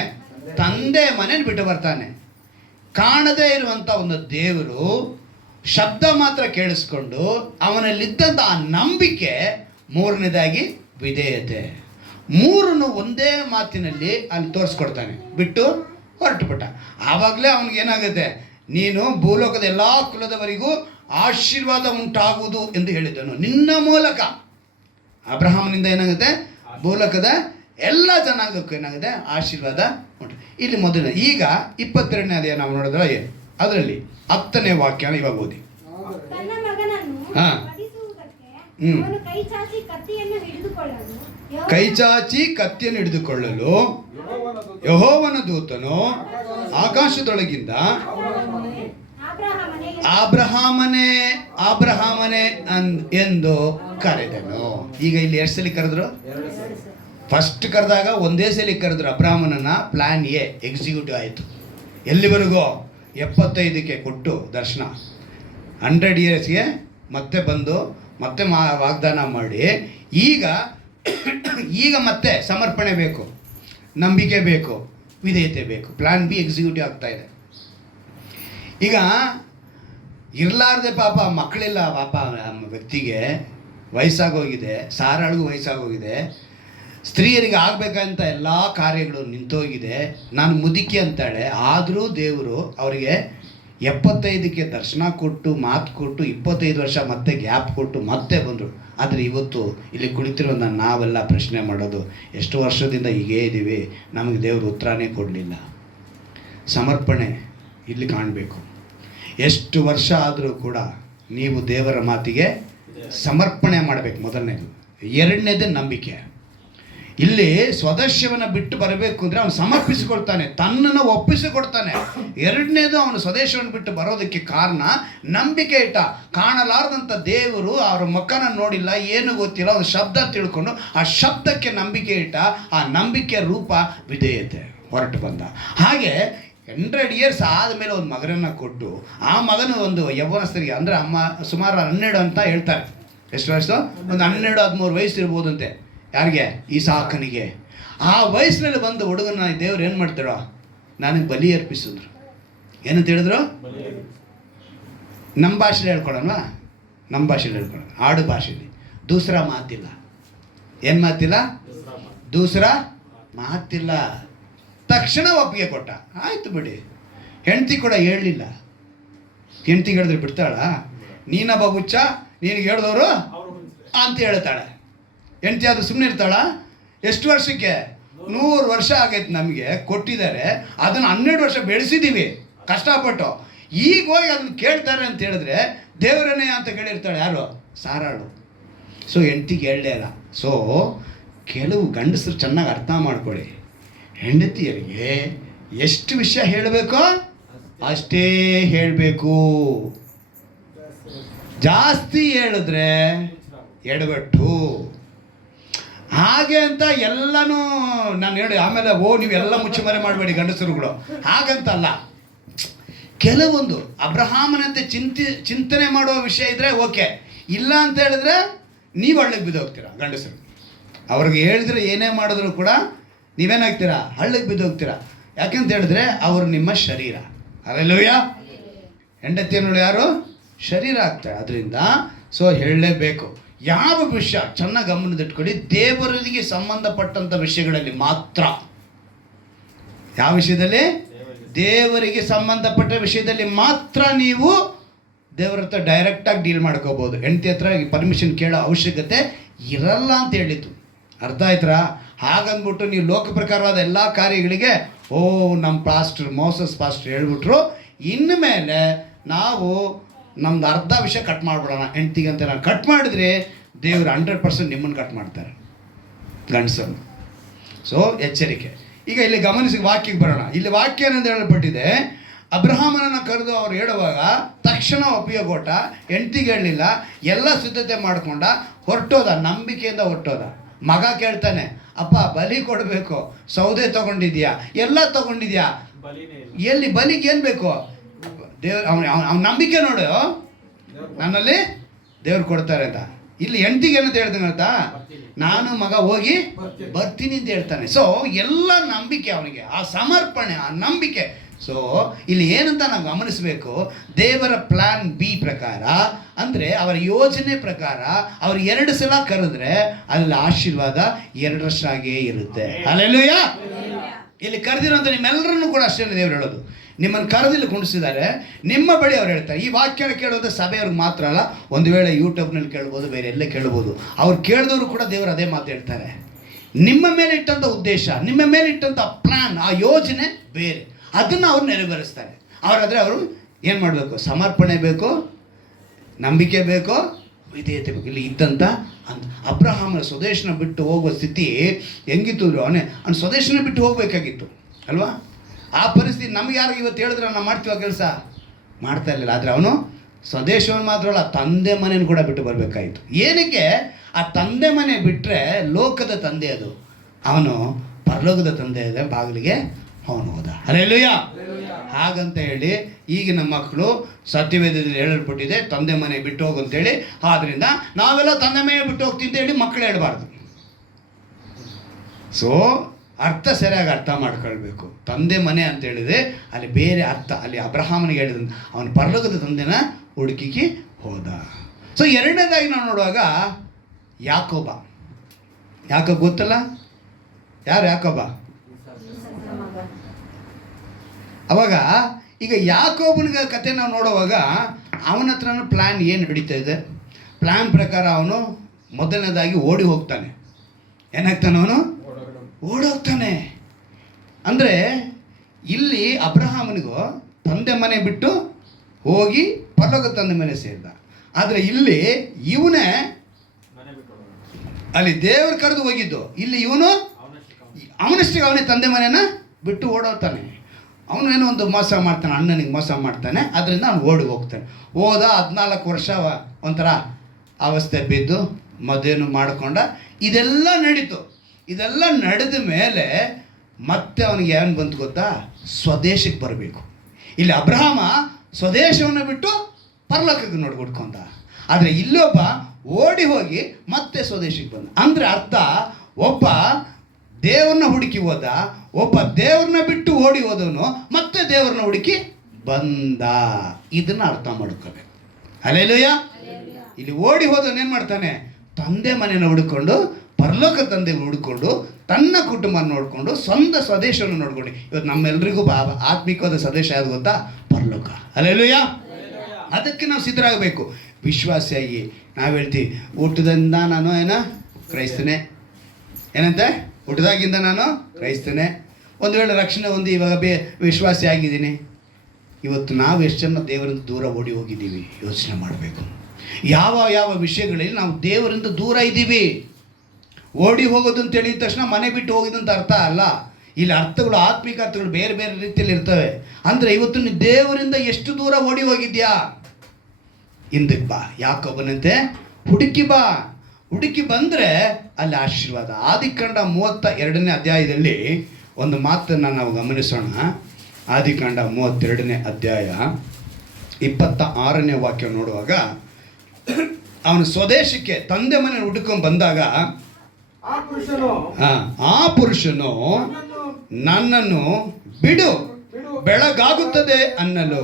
ತಂದೆ ಮನೆಯನ್ನು ಬಿಟ್ಟು ಬರ್ತಾನೆ. ಕಾಣದೇ ಇರುವಂಥ ಒಂದು ದೇವರು ಶಬ್ದ ಮಾತ್ರ ಕೇಳಿಸ್ಕೊಂಡು ಅವನಲ್ಲಿದ್ದಂಥ ಆ ನಂಬಿಕೆ. ಮೂರನೇದಾಗಿ ವಿಧೇಯತೆ. ಮೂರನ್ನು ಒಂದೇ ಮಾತಿನಲ್ಲಿ ಅಲ್ಲಿ ತೋರಿಸ್ಕೊಡ್ತಾನೆ, ಬಿಟ್ಟು ಹೊರಟುಬಿಟ್ಟ. ಆವಾಗಲೇ ಅವನಿಗೇನಾಗುತ್ತೆ, ನೀನು ಭೂಲೋಕದ ಎಲ್ಲ ಕುಲದವರಿಗೂ ಆಶೀರ್ವಾದ ಉಂಟಾಗುವುದು ಎಂದು ಹೇಳಿದ್ದನು ನಿನ್ನ ಮೂಲಕ. ಅಬ್ರಹಾಮನಿಂದ ಏನಾಗುತ್ತೆ, ಭೂಲೋಕದ ಎಲ್ಲ ಜನಾಂಗಕ್ಕೂ ಏನಾಗುತ್ತೆ, ಆಶೀರ್ವಾದ ಉಂಟು. ಇಲ್ಲಿ ಮೊದಲನೇ, ಈಗ 22ನೇ ಅಧ್ಯಾಯ ನಾವು ನೋಡಿದ್ರೆ ಅದರಲ್ಲಿ 10ನೇ ವಾಕ್ಯನ ಇವಾಗ ಓದಿ. ಹಾಂ, ಕೈ ಚಾಚಿ ಕತ್ತಿಯನ್ನು ಹಿಡಿದುಕೊಳ್ಳಲು ಯೆಹೋವನ ದೂತನು ಆಕಾಶದೊಳಗಿಂದ ಅಬ್ರಹಾಮನೇ ಅಬ್ರಹಾಮನೇ ಎಂದು ಕರೆದನು. ಈಗ ಇಲ್ಲಿ ಎಷ್ಟು ಸಲ ಕರೆದ್ರು? ಫಸ್ಟ್ ಕರೆದಾಗ ಒಂದೇ ಸಲ ಕರೆದ್ರು ಅಬ್ರಹಾಮನನ್ನ. ಪ್ಲಾನ್ ಎ ಎಕ್ಸಿಕ್ಯೂಟಿವ್ ಆಯಿತು. ಎಲ್ಲಿವರೆಗೂ? 75ಕ್ಕೆ ಕೊಟ್ಟು ದರ್ಶನ, 100 ಇಯರ್ಸ್ಗೆ ಮತ್ತೆ ಬಂದು ಮತ್ತೆ ವಾಗ್ದಾನ ಮಾಡಿ. ಈಗ ಮತ್ತೆ ಸಮರ್ಪಣೆ ಬೇಕು, ನಂಬಿಕೆ ಬೇಕು, ವಿಧೇಯತೆ ಬೇಕು. ಪ್ಲಾನ್ ಬಿ ಎಕ್ಸಿಕ್ಯೂಟಿವ್ ಆಗ್ತಾ ಇದೆ. ಈಗ ಇರಲಾರ್ದೆ ಪಾಪ ಮಕ್ಕಳಿಲ್ಲ, ಪಾಪ ವ್ಯಕ್ತಿಗೆ ವಯಸ್ಸಾಗೋಗಿದೆ, ಸಾರಾಳಿಗೂ ವಯಸ್ಸಾಗೋಗಿದೆ, ಸ್ತ್ರೀಯರಿಗೆ ಆಗಬೇಕಂತ ಎಲ್ಲ ಕಾರ್ಯಗಳು ನಿಂತೋಗಿದೆ, ನಾನು ಮುದುಕಿ ಅಂತಾಳೆ. ಆದರೂ ದೇವರು ಅವರಿಗೆ 75ಕ್ಕೆ ದರ್ಶನ ಕೊಟ್ಟು ಮಾತು ಕೊಟ್ಟು 25 ವರ್ಷ ಮತ್ತೆ ಗ್ಯಾಪ್ ಕೊಟ್ಟು ಮತ್ತೆ ಬಂದರು. ಆದರೆ ಇವತ್ತು ಇಲ್ಲಿ ಕುಳಿತಿರೋ ನಾವೆಲ್ಲ ಪ್ರಶ್ನೆ ಮಾಡೋದು, ಎಷ್ಟು ವರ್ಷದಿಂದ ಹೀಗೇ ಇದ್ದೀವಿ, ನಮಗೆ ದೇವರು ಉತ್ತರನೇ ಕೊಡಲಿಲ್ಲ. ಸಮರ್ಪಣೆ ಇಲ್ಲಿ ಕಾಣಬೇಕು. ಎಷ್ಟು ವರ್ಷ ಆದರೂ ಕೂಡ ನೀವು ದೇವರ ಮಾತಿಗೆ ಸಮರ್ಪಣೆ ಮಾಡಬೇಕು. ಮೊದಲನೇದು. ಎರಡನೇದು ನಂಬಿಕೆ. ಇಲ್ಲಿ ಸ್ವದೇಶವನ್ನು ಬಿಟ್ಟು ಬರಬೇಕು ಅಂದರೆ ಅವನು ಸಮರ್ಪಿಸಿಕೊಳ್ತಾನೆ, ತನ್ನನ್ನು ಒಪ್ಪಿಸಿಕೊಡ್ತಾನೆ. ಎರಡನೇದು, ಅವನು ಸ್ವದೇಶವನ್ನು ಬಿಟ್ಟು ಬರೋದಕ್ಕೆ ಕಾರಣ ನಂಬಿಕೆ ಇಟ್ಟ. ಕಾಣಲಾರದಂಥ ದೇವರು ಅವ್ರ ಮುಖನ ನೋಡಿಲ್ಲ, ಏನು ಗೊತ್ತಿಲ್ಲ, ಒಂದು ಶಬ್ದ ತಿಳ್ಕೊಂಡು ಆ ಶಬ್ದಕ್ಕೆ ನಂಬಿಕೆ ಇಟ್ಟ. ಆ ನಂಬಿಕೆಯ ರೂಪ ವಿಧೇಯತೆ. ಹೊರಟು ಬಂದ. ಹಾಗೆ 100 ಇಯರ್ಸ್ ಆದಮೇಲೆ ಒಂದು ಮಗನನ್ನು ಕೊಟ್ಟು, ಆ ಮಗನು ಒಂದು ಯೌವನಸ್ಥರಿಗೆ ಅಂದರೆ ಅಮ್ಮ ಸುಮಾರು 12 ಅಂತ ಹೇಳ್ತಾರೆ. ಎಷ್ಟು ವಯಸ್ಸು? ಒಂದು 12-13 ವಯಸ್ಸು ಇರ್ಬೋದಂತೆ. ಯಾರಿಗೆ? ಈಸಾಕನಿಗೆ. ಆ ವಯಸ್ಸಿನಲ್ಲಿ ಬಂದು ಹುಡುಗನ ದೇವ್ರು ಏನು ಮಾಡ್ತಾರೋ, ನನಗೆ ಬಲಿ ಅರ್ಪಿಸಿದ್ರು. ಏನಂತ ಹೇಳಿದ್ರು? ನಮ್ಮ ಭಾಷೆಯಲ್ಲಿ ಹೇಳ್ಕೊಡೋಣವಾ? ನಮ್ಮ ಭಾಷೆಯಲ್ಲಿ ಹೇಳ್ಕೊಡೋಣ, ಆಡು ಭಾಷೆಯಲ್ಲಿ. ದೂಸರ ಮಾತಿಲ್ಲ. ಏನು ಮಾತಿಲ್ಲ? ದೂಸರ ಮಾತಿಲ್ಲ. ತಕ್ಷಣ ಒಪ್ಪಿಗೆ ಕೊಟ್ಟ. ಆಯಿತು ಬಿಡಿ. ಹೆಂಡ್ತಿ ಕೂಡ ಹೇಳಲಿಲ್ಲ. ಹೆಂಡ್ತಿಗೆ ಹೇಳಿದ್ರೆ ಬಿಡ್ತಾಳ? ನೀನಬ್ಬ ಹುಚ್ಚ, ನಿನಗೆ ಹೇಳಿದವರು ಅಂತ ಹೇಳ್ತಾಳೆ. ಹೆಂಡ್ತಿ ಆದರೂ ಸುಮ್ಮನೆ ಇರ್ತಾಳ? ಎಷ್ಟು ವರ್ಷಕ್ಕೆ? 100 ವರ್ಷ ಆಗೈತೆ ನಮಗೆ ಕೊಟ್ಟಿದ್ದಾರೆ. ಅದನ್ನು 12 ವರ್ಷ ಬೆಳೆಸಿದ್ದೀವಿ ಕಷ್ಟಪಟ್ಟು. ಈಗ ಹೋಗಿ ಅದನ್ನು ಕೇಳ್ತಾರೆ ಅಂತ ಹೇಳಿದ್ರೆ ದೇವರನ್ನೇ ಅಂತ ಕೇಳಿರ್ತಾಳೆ ಯಾರು? ಸಾರಾಳು. ಸೊ ಹೆಂಡತಿಗೆ ಹೇಳಲೇ ಅಲ್ಲ. ಸೊ ಕೆಲವು ಗಂಡಸರು ಚೆನ್ನಾಗಿ ಅರ್ಥ ಮಾಡ್ಕೊಳ್ಳಿ, ಹೆಂಡತಿಯರಿಗೆ ಎಷ್ಟು ವಿಷಯ ಹೇಳಬೇಕೋ ಅಷ್ಟೇ ಹೇಳಬೇಕು. ಜಾಸ್ತಿ ಹೇಳಿದ್ರೆ ಎಡವಟ್ಟು. ಹಾಗೆ ಅಂತ ಎಲ್ಲನೂ ನಾನು ಹೇಳಿ ಆಮೇಲೆ ನೀವೆಲ್ಲ ಮುಚ್ಚುಮರೆ ಮಾಡಬೇಡಿ ಗಂಡಸರುಗಳು, ಹಾಗಂತಲ್ಲ. ಕೆಲವೊಂದು ಅಬ್ರಹಾಮನಂತೆ ಚಿಂತನೆ ಮಾಡುವ ವಿಷಯ ಇದ್ದರೆ ಓಕೆ, ಇಲ್ಲ ಅಂತ ಹೇಳಿದ್ರೆ ನೀವು ಹಳ್ಳಕ್ಕೆ ಬಿದ್ದೋಗ್ತೀರಾ. ಗಂಡಸರು ಅವ್ರಿಗೆ ಹೇಳಿದ್ರೆ ಏನೇ ಮಾಡಿದ್ರು ಕೂಡ ನೀವೇನಾಗ್ತೀರಾ? ಹಳ್ಳಕ್ಕೆ ಬಿದ್ದೋಗ್ತೀರಾ. ಯಾಕೆಂತ ಹೇಳಿದ್ರೆ ಅವರು ನಿಮ್ಮ ಶರೀರ. ಅಲ್ಲೆಲ್ಲೂಯ. ಹೆಂಡತಿಯನ್ನು ಯಾರು? ಶರೀರ ಆಗ್ತಾರೆ. ಅದರಿಂದ ಸೊ ಹೇಳಲೇಬೇಕು. ಯಾವ ವಿಷಯ ಚೆನ್ನಾಗಿ ಗಮನದಿಟ್ಕೊಳ್ಳಿ, ದೇವರಿಗೆ ಸಂಬಂಧಪಟ್ಟಂಥ ವಿಷಯಗಳಲ್ಲಿ ಮಾತ್ರ. ಯಾವ ವಿಷಯದಲ್ಲಿ? ದೇವರಿಗೆ ಸಂಬಂಧಪಟ್ಟ ವಿಷಯದಲ್ಲಿ ಮಾತ್ರ ನೀವು ದೇವರ ಹತ್ರ ಡೈರೆಕ್ಟಾಗಿ ಡೀಲ್ ಮಾಡ್ಕೋಬೋದು. ಹೆಂಡತಿ ಹತ್ರ ಪರ್ಮಿಷನ್ ಕೇಳೋ ಅವಶ್ಯಕತೆ ಇರಲ್ಲ ಅಂತ ಹೇಳಿದ್ದು. ಅರ್ಥ ಆಯ್ತಾ? ಹಾಗಂದ್ಬಿಟ್ಟು ನೀವು ಲೋಕ ಪ್ರಕಾರವಾದ ಎಲ್ಲ ಕಾರ್ಯಗಳಿಗೆ ನಮ್ಮ ಮೋಸಸ್ ಪಾಸ್ಟರ್ ಹೇಳ್ಬಿಟ್ರು, ಇನ್ನು ಮೇಲೆ ನಾವು ನಮ್ದು ಅರ್ಧ ವಿಷಯ ಕಟ್ ಮಾಡಿಬಿಡೋಣ ಹೆಂಡ್ತಿಗೆ ಅಂತ ನಾನು ಕಟ್ ಮಾಡಿದ್ರೆ ದೇವರು 100% ನಿಮ್ಮನ್ನು ಕಟ್ ಮಾಡ್ತಾರೆ, ಗಂಡಸನ್ನು. ಸೊ ಎಚ್ಚರಿಕೆ. ಈಗ ಇಲ್ಲಿ ಗಮನಿಸಿ ವಾಕ್ಯಕ್ಕೆ ಬರೋಣ. ಇಲ್ಲಿ ವಾಕ್ಯ ಏನಂತ ಹೇಳಲ್ಪಟ್ಟಿದೆ, ಅಬ್ರಹಾಮನನ್ನು ಕರೆದು ಅವ್ರು ಹೇಳುವಾಗ ತಕ್ಷಣ ಒಪ್ಪಿಗೆಗೊಟ್ಟ, ಹೆಂಡ್ತಿಗೆ ಹೇಳಲಿಲ್ಲ, ಎಲ್ಲ ಸಿದ್ಧತೆ ಮಾಡ್ಕೊಂಡ, ಹೊರಟೋದ, ನಂಬಿಕೆಯಿಂದ ಹೊರಟೋದ. ಮಗ ಕೇಳ್ತಾನೆ, ಅಪ್ಪ ಬಲಿ ಕೊಡಬೇಕು, ಸೌದೆ ತೊಗೊಂಡಿದ್ಯಾ, ಎಲ್ಲ ತೊಗೊಂಡಿದ್ಯಾ, ಎಲ್ಲಿ ಬಲಿಗೆ ಏನು ಬೇಕು? ದೇವ್ರು ಅವನ ನಂಬಿಕೆ ನೋಡು, ನನ್ನಲ್ಲಿ ದೇವ್ರು ಕೊಡ್ತಾರೆ ಅಂತ. ಇಲ್ಲಿ ಹೆಂಡ್ತಿಗೆ ಏನಂತ ಹೇಳ್ತಾನೆ ಅಂತ, ನಾನು ಮಗ ಹೋಗಿ ಬರ್ತೀನಿ ಅಂತ ಹೇಳ್ತಾನೆ. ಸೊ ಎಲ್ಲ ನಂಬಿಕೆ ಅವನಿಗೆ, ಆ ಸಮರ್ಪಣೆ, ಆ ನಂಬಿಕೆ. ಸೊ ಇಲ್ಲಿ ಏನಂತ ನಾವು ಗಮನಿಸಬೇಕು, ದೇವರ ಪ್ಲಾನ್ ಬಿ ಪ್ರಕಾರ, ಅಂದರೆ ಅವರ ಯೋಜನೆ ಪ್ರಕಾರ ಅವ್ರು 2 ಸಲ ಕರೆದ್ರೆ ಅಲ್ಲಿ ಆಶೀರ್ವಾದ 2ರಷ್ಟಾಗೇ ಇರುತ್ತೆ. ಅಲ್ಲೆಲ್ಲೂಯ. ಇಲ್ಲಿ ಕರೆದಿರೋಂಥ ನಿಮ್ಮೆಲ್ಲರನ್ನು ಕೂಡ ಅಷ್ಟೇ ದೇವರು ಹೇಳೋದು, ನಿಮ್ಮನ್ನು ಕರೆದಿಲ್ಲಿ ಕುಣಿಸಿದ್ದಾರೆ, ನಿಮ್ಮ ಬಳಿ ಅವ್ರು ಹೇಳ್ತಾರೆ. ಈ ವಾಕ್ಯನ ಕೇಳೋದು ಸಭೆಯವ್ರಿಗೆ ಮಾತ್ರ ಅಲ್ಲ, ಒಂದು ವೇಳೆ ಯೂಟ್ಯೂಬ್ನಲ್ಲಿ ಕೇಳ್ಬೋದು, ಬೇರೆ ಎಲ್ಲೇ ಕೇಳ್ಬೋದು. ಅವ್ರು ಕೇಳಿದವರು ಕೂಡ ದೇವರು ಅದೇ ಮಾತು ಹೇಳ್ತಾರೆ. ನಿಮ್ಮ ಮೇಲೆ ಇಟ್ಟಂಥ ಉದ್ದೇಶ, ನಿಮ್ಮ ಮೇಲೆ ಇಟ್ಟಂಥ ಪ್ಲಾನ್, ಆ ಯೋಜನೆ ಬೇರೆ, ಅದನ್ನು ಅವ್ರು ನೆರವೇರಿಸ್ತಾರೆ. ಅವರಾದರೆ ಅವರು ಏನು ಮಾಡಬೇಕು? ಸಮರ್ಪಣೆ ಬೇಕು, ನಂಬಿಕೆ ಬೇಕು, ವಿಧೇಯತೆ ಬೇಕು. ಇಲ್ಲಿ ಇದ್ದಂಥ ಅಬ್ರಹಾಮನ ಸ್ವದೇಶನ ಬಿಟ್ಟು ಹೋಗುವ ಸ್ಥಿತಿ ಹೆಂಗಿತ್ತು? ಅವನು ಸ್ವದೇಶನ ಬಿಟ್ಟು ಹೋಗಬೇಕಾಗಿತ್ತು ಅಲ್ವಾ? ಆ ಪರಿಸ್ಥಿತಿ ನಮ್ಗೆ ಯಾರು ಇವತ್ತು ಹೇಳಿದ್ರೆ ನಾವು ಮಾಡ್ತೀವ ಕೆಲಸ? ಮಾಡ್ತಾ ಇರಲಿಲ್ಲ. ಆದರೆ ಅವನು ಸ್ವದೇಶವನ್ನು ಮಾತ್ರ ಅಲ್ಲ, ತಂದೆ ಮನೆಯನ್ನು ಕೂಡ ಬಿಟ್ಟು ಬರಬೇಕಾಯಿತು. ಏನಕ್ಕೆ? ಆ ತಂದೆ ಮನೆ ಬಿಟ್ಟರೆ ಲೋಕದ ತಂದೆ ಅದು, ಅವನು ಪರಲೋಕದ ತಂದೆ ಇದೆ, ಬಾಗಿಲಿಗೆ ಅವನು ಹೋದ. ಹಲ್ಲೆಲೂಯಾ. ಹಾಗಂತ ಹೇಳಿ ಈಗಿನ ಮಕ್ಕಳು ಸತ್ಯವೇದದಲ್ಲಿ ಹೇಳಲ್ಪಟ್ಟಿದೆ, ತಂದೆ ಮನೆ ಬಿಟ್ಟು ಹೋಗು ಅಂತೇಳಿ. ಆದ್ದರಿಂದ ನಾವೆಲ್ಲ ತಂದೆ ಮನೆ ಬಿಟ್ಟು ಹೋಗ್ತೀವಿ ಅಂತ ಹೇಳಿ ಮಕ್ಕಳು ಹೇಳಬಾರ್ದು. ಸೊ ಅರ್ಥ ಸರಿಯಾಗಿ ಅರ್ಥ ಮಾಡ್ಕೊಳ್ಬೇಕು. ತಂದೆ ಮನೆ ಅಂತ ಹೇಳಿದ್ರೆ ಅಲ್ಲಿ ಬೇರೆ ಅರ್ಥ. ಅಲ್ಲಿ ಅಬ್ರಹಾಮನಿಗೆ ಹೇಳಿದಂತ ಅವನು ಪರಲೋಕದ ತಂದೆನ ಹುಡುಕಿಗೆ ಹೋದ. ಸೊ ಎರಡನೇದಾಗಿ ನಾವು ನೋಡುವಾಗ ಯಾಕೋಬ ಗೊತ್ತಲ್ಲ? ಯಾರು ಯಾಕೋಬ? ಅವಾಗ ಈಗ ಯಾಕೋಬನಿಗೆ ಕತೆ ನಾವು ನೋಡುವಾಗ ಅವನ ಹತ್ರನೂ ಪ್ಲ್ಯಾನ್ ಏನು ನಡೀತಾ ಇದೆ. ಪ್ಲ್ಯಾನ್ ಪ್ರಕಾರ ಅವನು ಮೊದಲನೇದಾಗಿ ಓಡಿ ಹೋಗ್ತಾನೆ. ಏನಾಗ್ತಾನೆ? ಅವನು ಓಡೋಗ್ತಾನೆ. ಅಂದರೆ ಇಲ್ಲಿ ಅಬ್ರಹಾಮನಿಗೂ ತಂದೆ ಮನೆ ಬಿಟ್ಟು ಹೋಗಿ ಪರಲೋಕ ತಂದೆ ಮನೆ ಸೇರಿದ. ಆದರೆ ಇಲ್ಲಿ ಇವನೇ ಅಲ್ಲಿ ದೇವರು ಕರೆದು ಹೋಗಿದ್ದು, ಇಲ್ಲಿ ಇವನು ಅವನಷ್ಟಿಗೆ ಅವನೇ ತಂದೆ ಮನೆಯನ್ನು ಬಿಟ್ಟು ಓಡೋಗ್ತಾನೆ. ಅವನು ಏನೋ ಒಂದು ಮೋಸ ಮಾಡ್ತಾನೆ, ಅಣ್ಣನಿಗೆ ಮೋಸ ಮಾಡ್ತಾನೆ, ಅದರಿಂದ ಅವನು ಓಡಿ ಹೋಗ್ತಾನೆ. ಹೋದ 14 ವರ್ಷ ಒಂಥರ ಅವಸ್ಥೆ ಬಿದ್ದು ಮದುವೆನೂ ಮಾಡಿಕೊಂಡ. ಇದೆಲ್ಲ ನಡೀತು. ಇದೆಲ್ಲ ನಡೆದ ಮೇಲೆ ಮತ್ತೆ ಅವನಿಗೆ ಏನು ಬಂತು ಗೊತ್ತಾ? ಸ್ವದೇಶಕ್ಕೆ ಬರಬೇಕು. ಇಲ್ಲಿ ಅಬ್ರಹಾಮ ಸ್ವದೇಶವನ್ನು ಬಿಟ್ಟು ಪರಲೋಕಕ್ಕೆ ನೋಡ್ಕೊಡ್ಕೊಂಡ. ಆದರೆ ಇಲ್ಲೊಬ್ಬ ಓಡಿ ಹೋಗಿ ಮತ್ತೆ ಸ್ವದೇಶಕ್ಕೆ ಬಂದ. ಅಂದರೆ ಅರ್ಥ, ಒಬ್ಬ ದೇವ್ರನ್ನ ಹುಡುಕಿ ಹೋದ, ಒಬ್ಬ ದೇವ್ರನ್ನ ಬಿಟ್ಟು ಓಡಿ ಹೋದವನು ಮತ್ತೆ ದೇವ್ರನ್ನ ಹುಡುಕಿ ಬಂದ. ಇದನ್ನು ಅರ್ಥ ಮಾಡ್ಕೋಬೇಕು. ಹಲ್ಲೆಲೂಯಾ. ಇಲ್ಲಿ ಓಡಿ ಹೋದವನು ಏನು ಮಾಡ್ತಾನೆ? ತಂದೆ ಮನೆಯನ್ನು ಹುಡುಕೊಂಡು, ಪರಲೋಕ ತಂದೆ ಹುಡುಕೊಂಡು, ತನ್ನ ಕುಟುಂಬ ನೋಡಿಕೊಂಡು, ಸ್ವಂತ ಸ್ವದೇಶವನ್ನು ನೋಡ್ಕೊಂಡು. ಇವತ್ತು ನಮ್ಮೆಲ್ಲರಿಗೂ ಆತ್ಮಿಕವಾದ ಸ್ವದೇಶ ಯಾವುದು ಗೊತ್ತಾ? ಪರಲೋಕ. ಹಲ್ಲೆಲೂಯಾ. ಅದಕ್ಕೆ ನಾವು ಸಿದ್ಧರಾಗಬೇಕು. ವಿಶ್ವಾಸಿಯಾಗಿ ನಾವು ಹೇಳ್ತೀವಿ, ಹುಟ್ಟದಿಂದ ನಾನು ಕ್ರೈಸ್ತನೇ. ಏನಂತೆ? ಹುಟ್ಟಿದಾಗಿಂದ ನಾನು ಕ್ರೈಸ್ತನೇ. ಒಂದು ವೇಳೆ ರಕ್ಷಣೆ ಹೊಂದಿ ಇವಾಗ ವಿಶ್ವಾಸಿ ಆಗಿದ್ದೀನಿ, ಇವತ್ತು ನಾವು ಎಷ್ಟು ಜನ ದೇವರಿಂದ ದೂರ ಓಡಿ ಹೋಗಿದ್ದೀವಿ ಯೋಚನೆ ಮಾಡಬೇಕು. ಯಾವ ಯಾವ ವಿಷಯಗಳಲ್ಲಿ ನಾವು ದೇವರಿಂದ ದೂರ ಇದ್ದೀವಿ. ಓಡಿ ಹೋಗೋದು ಅಂತ ಹೇಳಿದ ತಕ್ಷಣ ಮನೆ ಬಿಟ್ಟು ಹೋಗೋದಂತ ಅರ್ಥ ಅಲ್ಲ. ಇಲ್ಲಿ ಅರ್ಥಗಳು, ಆತ್ಮಿಕ ಅರ್ಥಗಳು ಬೇರೆ ಬೇರೆ ರೀತಿಯಲ್ಲಿ ಇರ್ತವೆ. ಅಂದರೆ ಇವತ್ತು ನೀನು ದೇವರಿಂದ ಎಷ್ಟು ದೂರ ಓಡಿ ಹೋಗಿದ್ಯಾ? ಹಿಂದಕ್ಕೆ ಬಾ, ಯಾಕೊಬ್ಬನಂತೆ ಹುಡುಕಿ ಬಾ. ಹುಡುಕಿ ಬಂದರೆ ಅಲ್ಲಿ ಆಶೀರ್ವಾದ. ಆದಿಕಾಂಡ 32ನೇ ಅಧ್ಯಾಯದಲ್ಲಿ ಒಂದು ಮಾತನ್ನು ನಾವು ಗಮನಿಸೋಣ. ಆದಿಕಾಂಡ 32ನೇ ಅಧ್ಯಾಯ 26ನೇ ವಾಕ್ಯ ನೋಡುವಾಗ, ಅವನು ಸ್ವದೇಶಕ್ಕೆ ತಂದೆ ಮನೆ ಹುಡುಕೊಂಡು ಬಂದಾಗ ಆ ಪುರುಷನು ನನ್ನನ್ನು ಬಿಡು, ಬೆಳಗಾಗುತ್ತದೆ ಅನ್ನಲು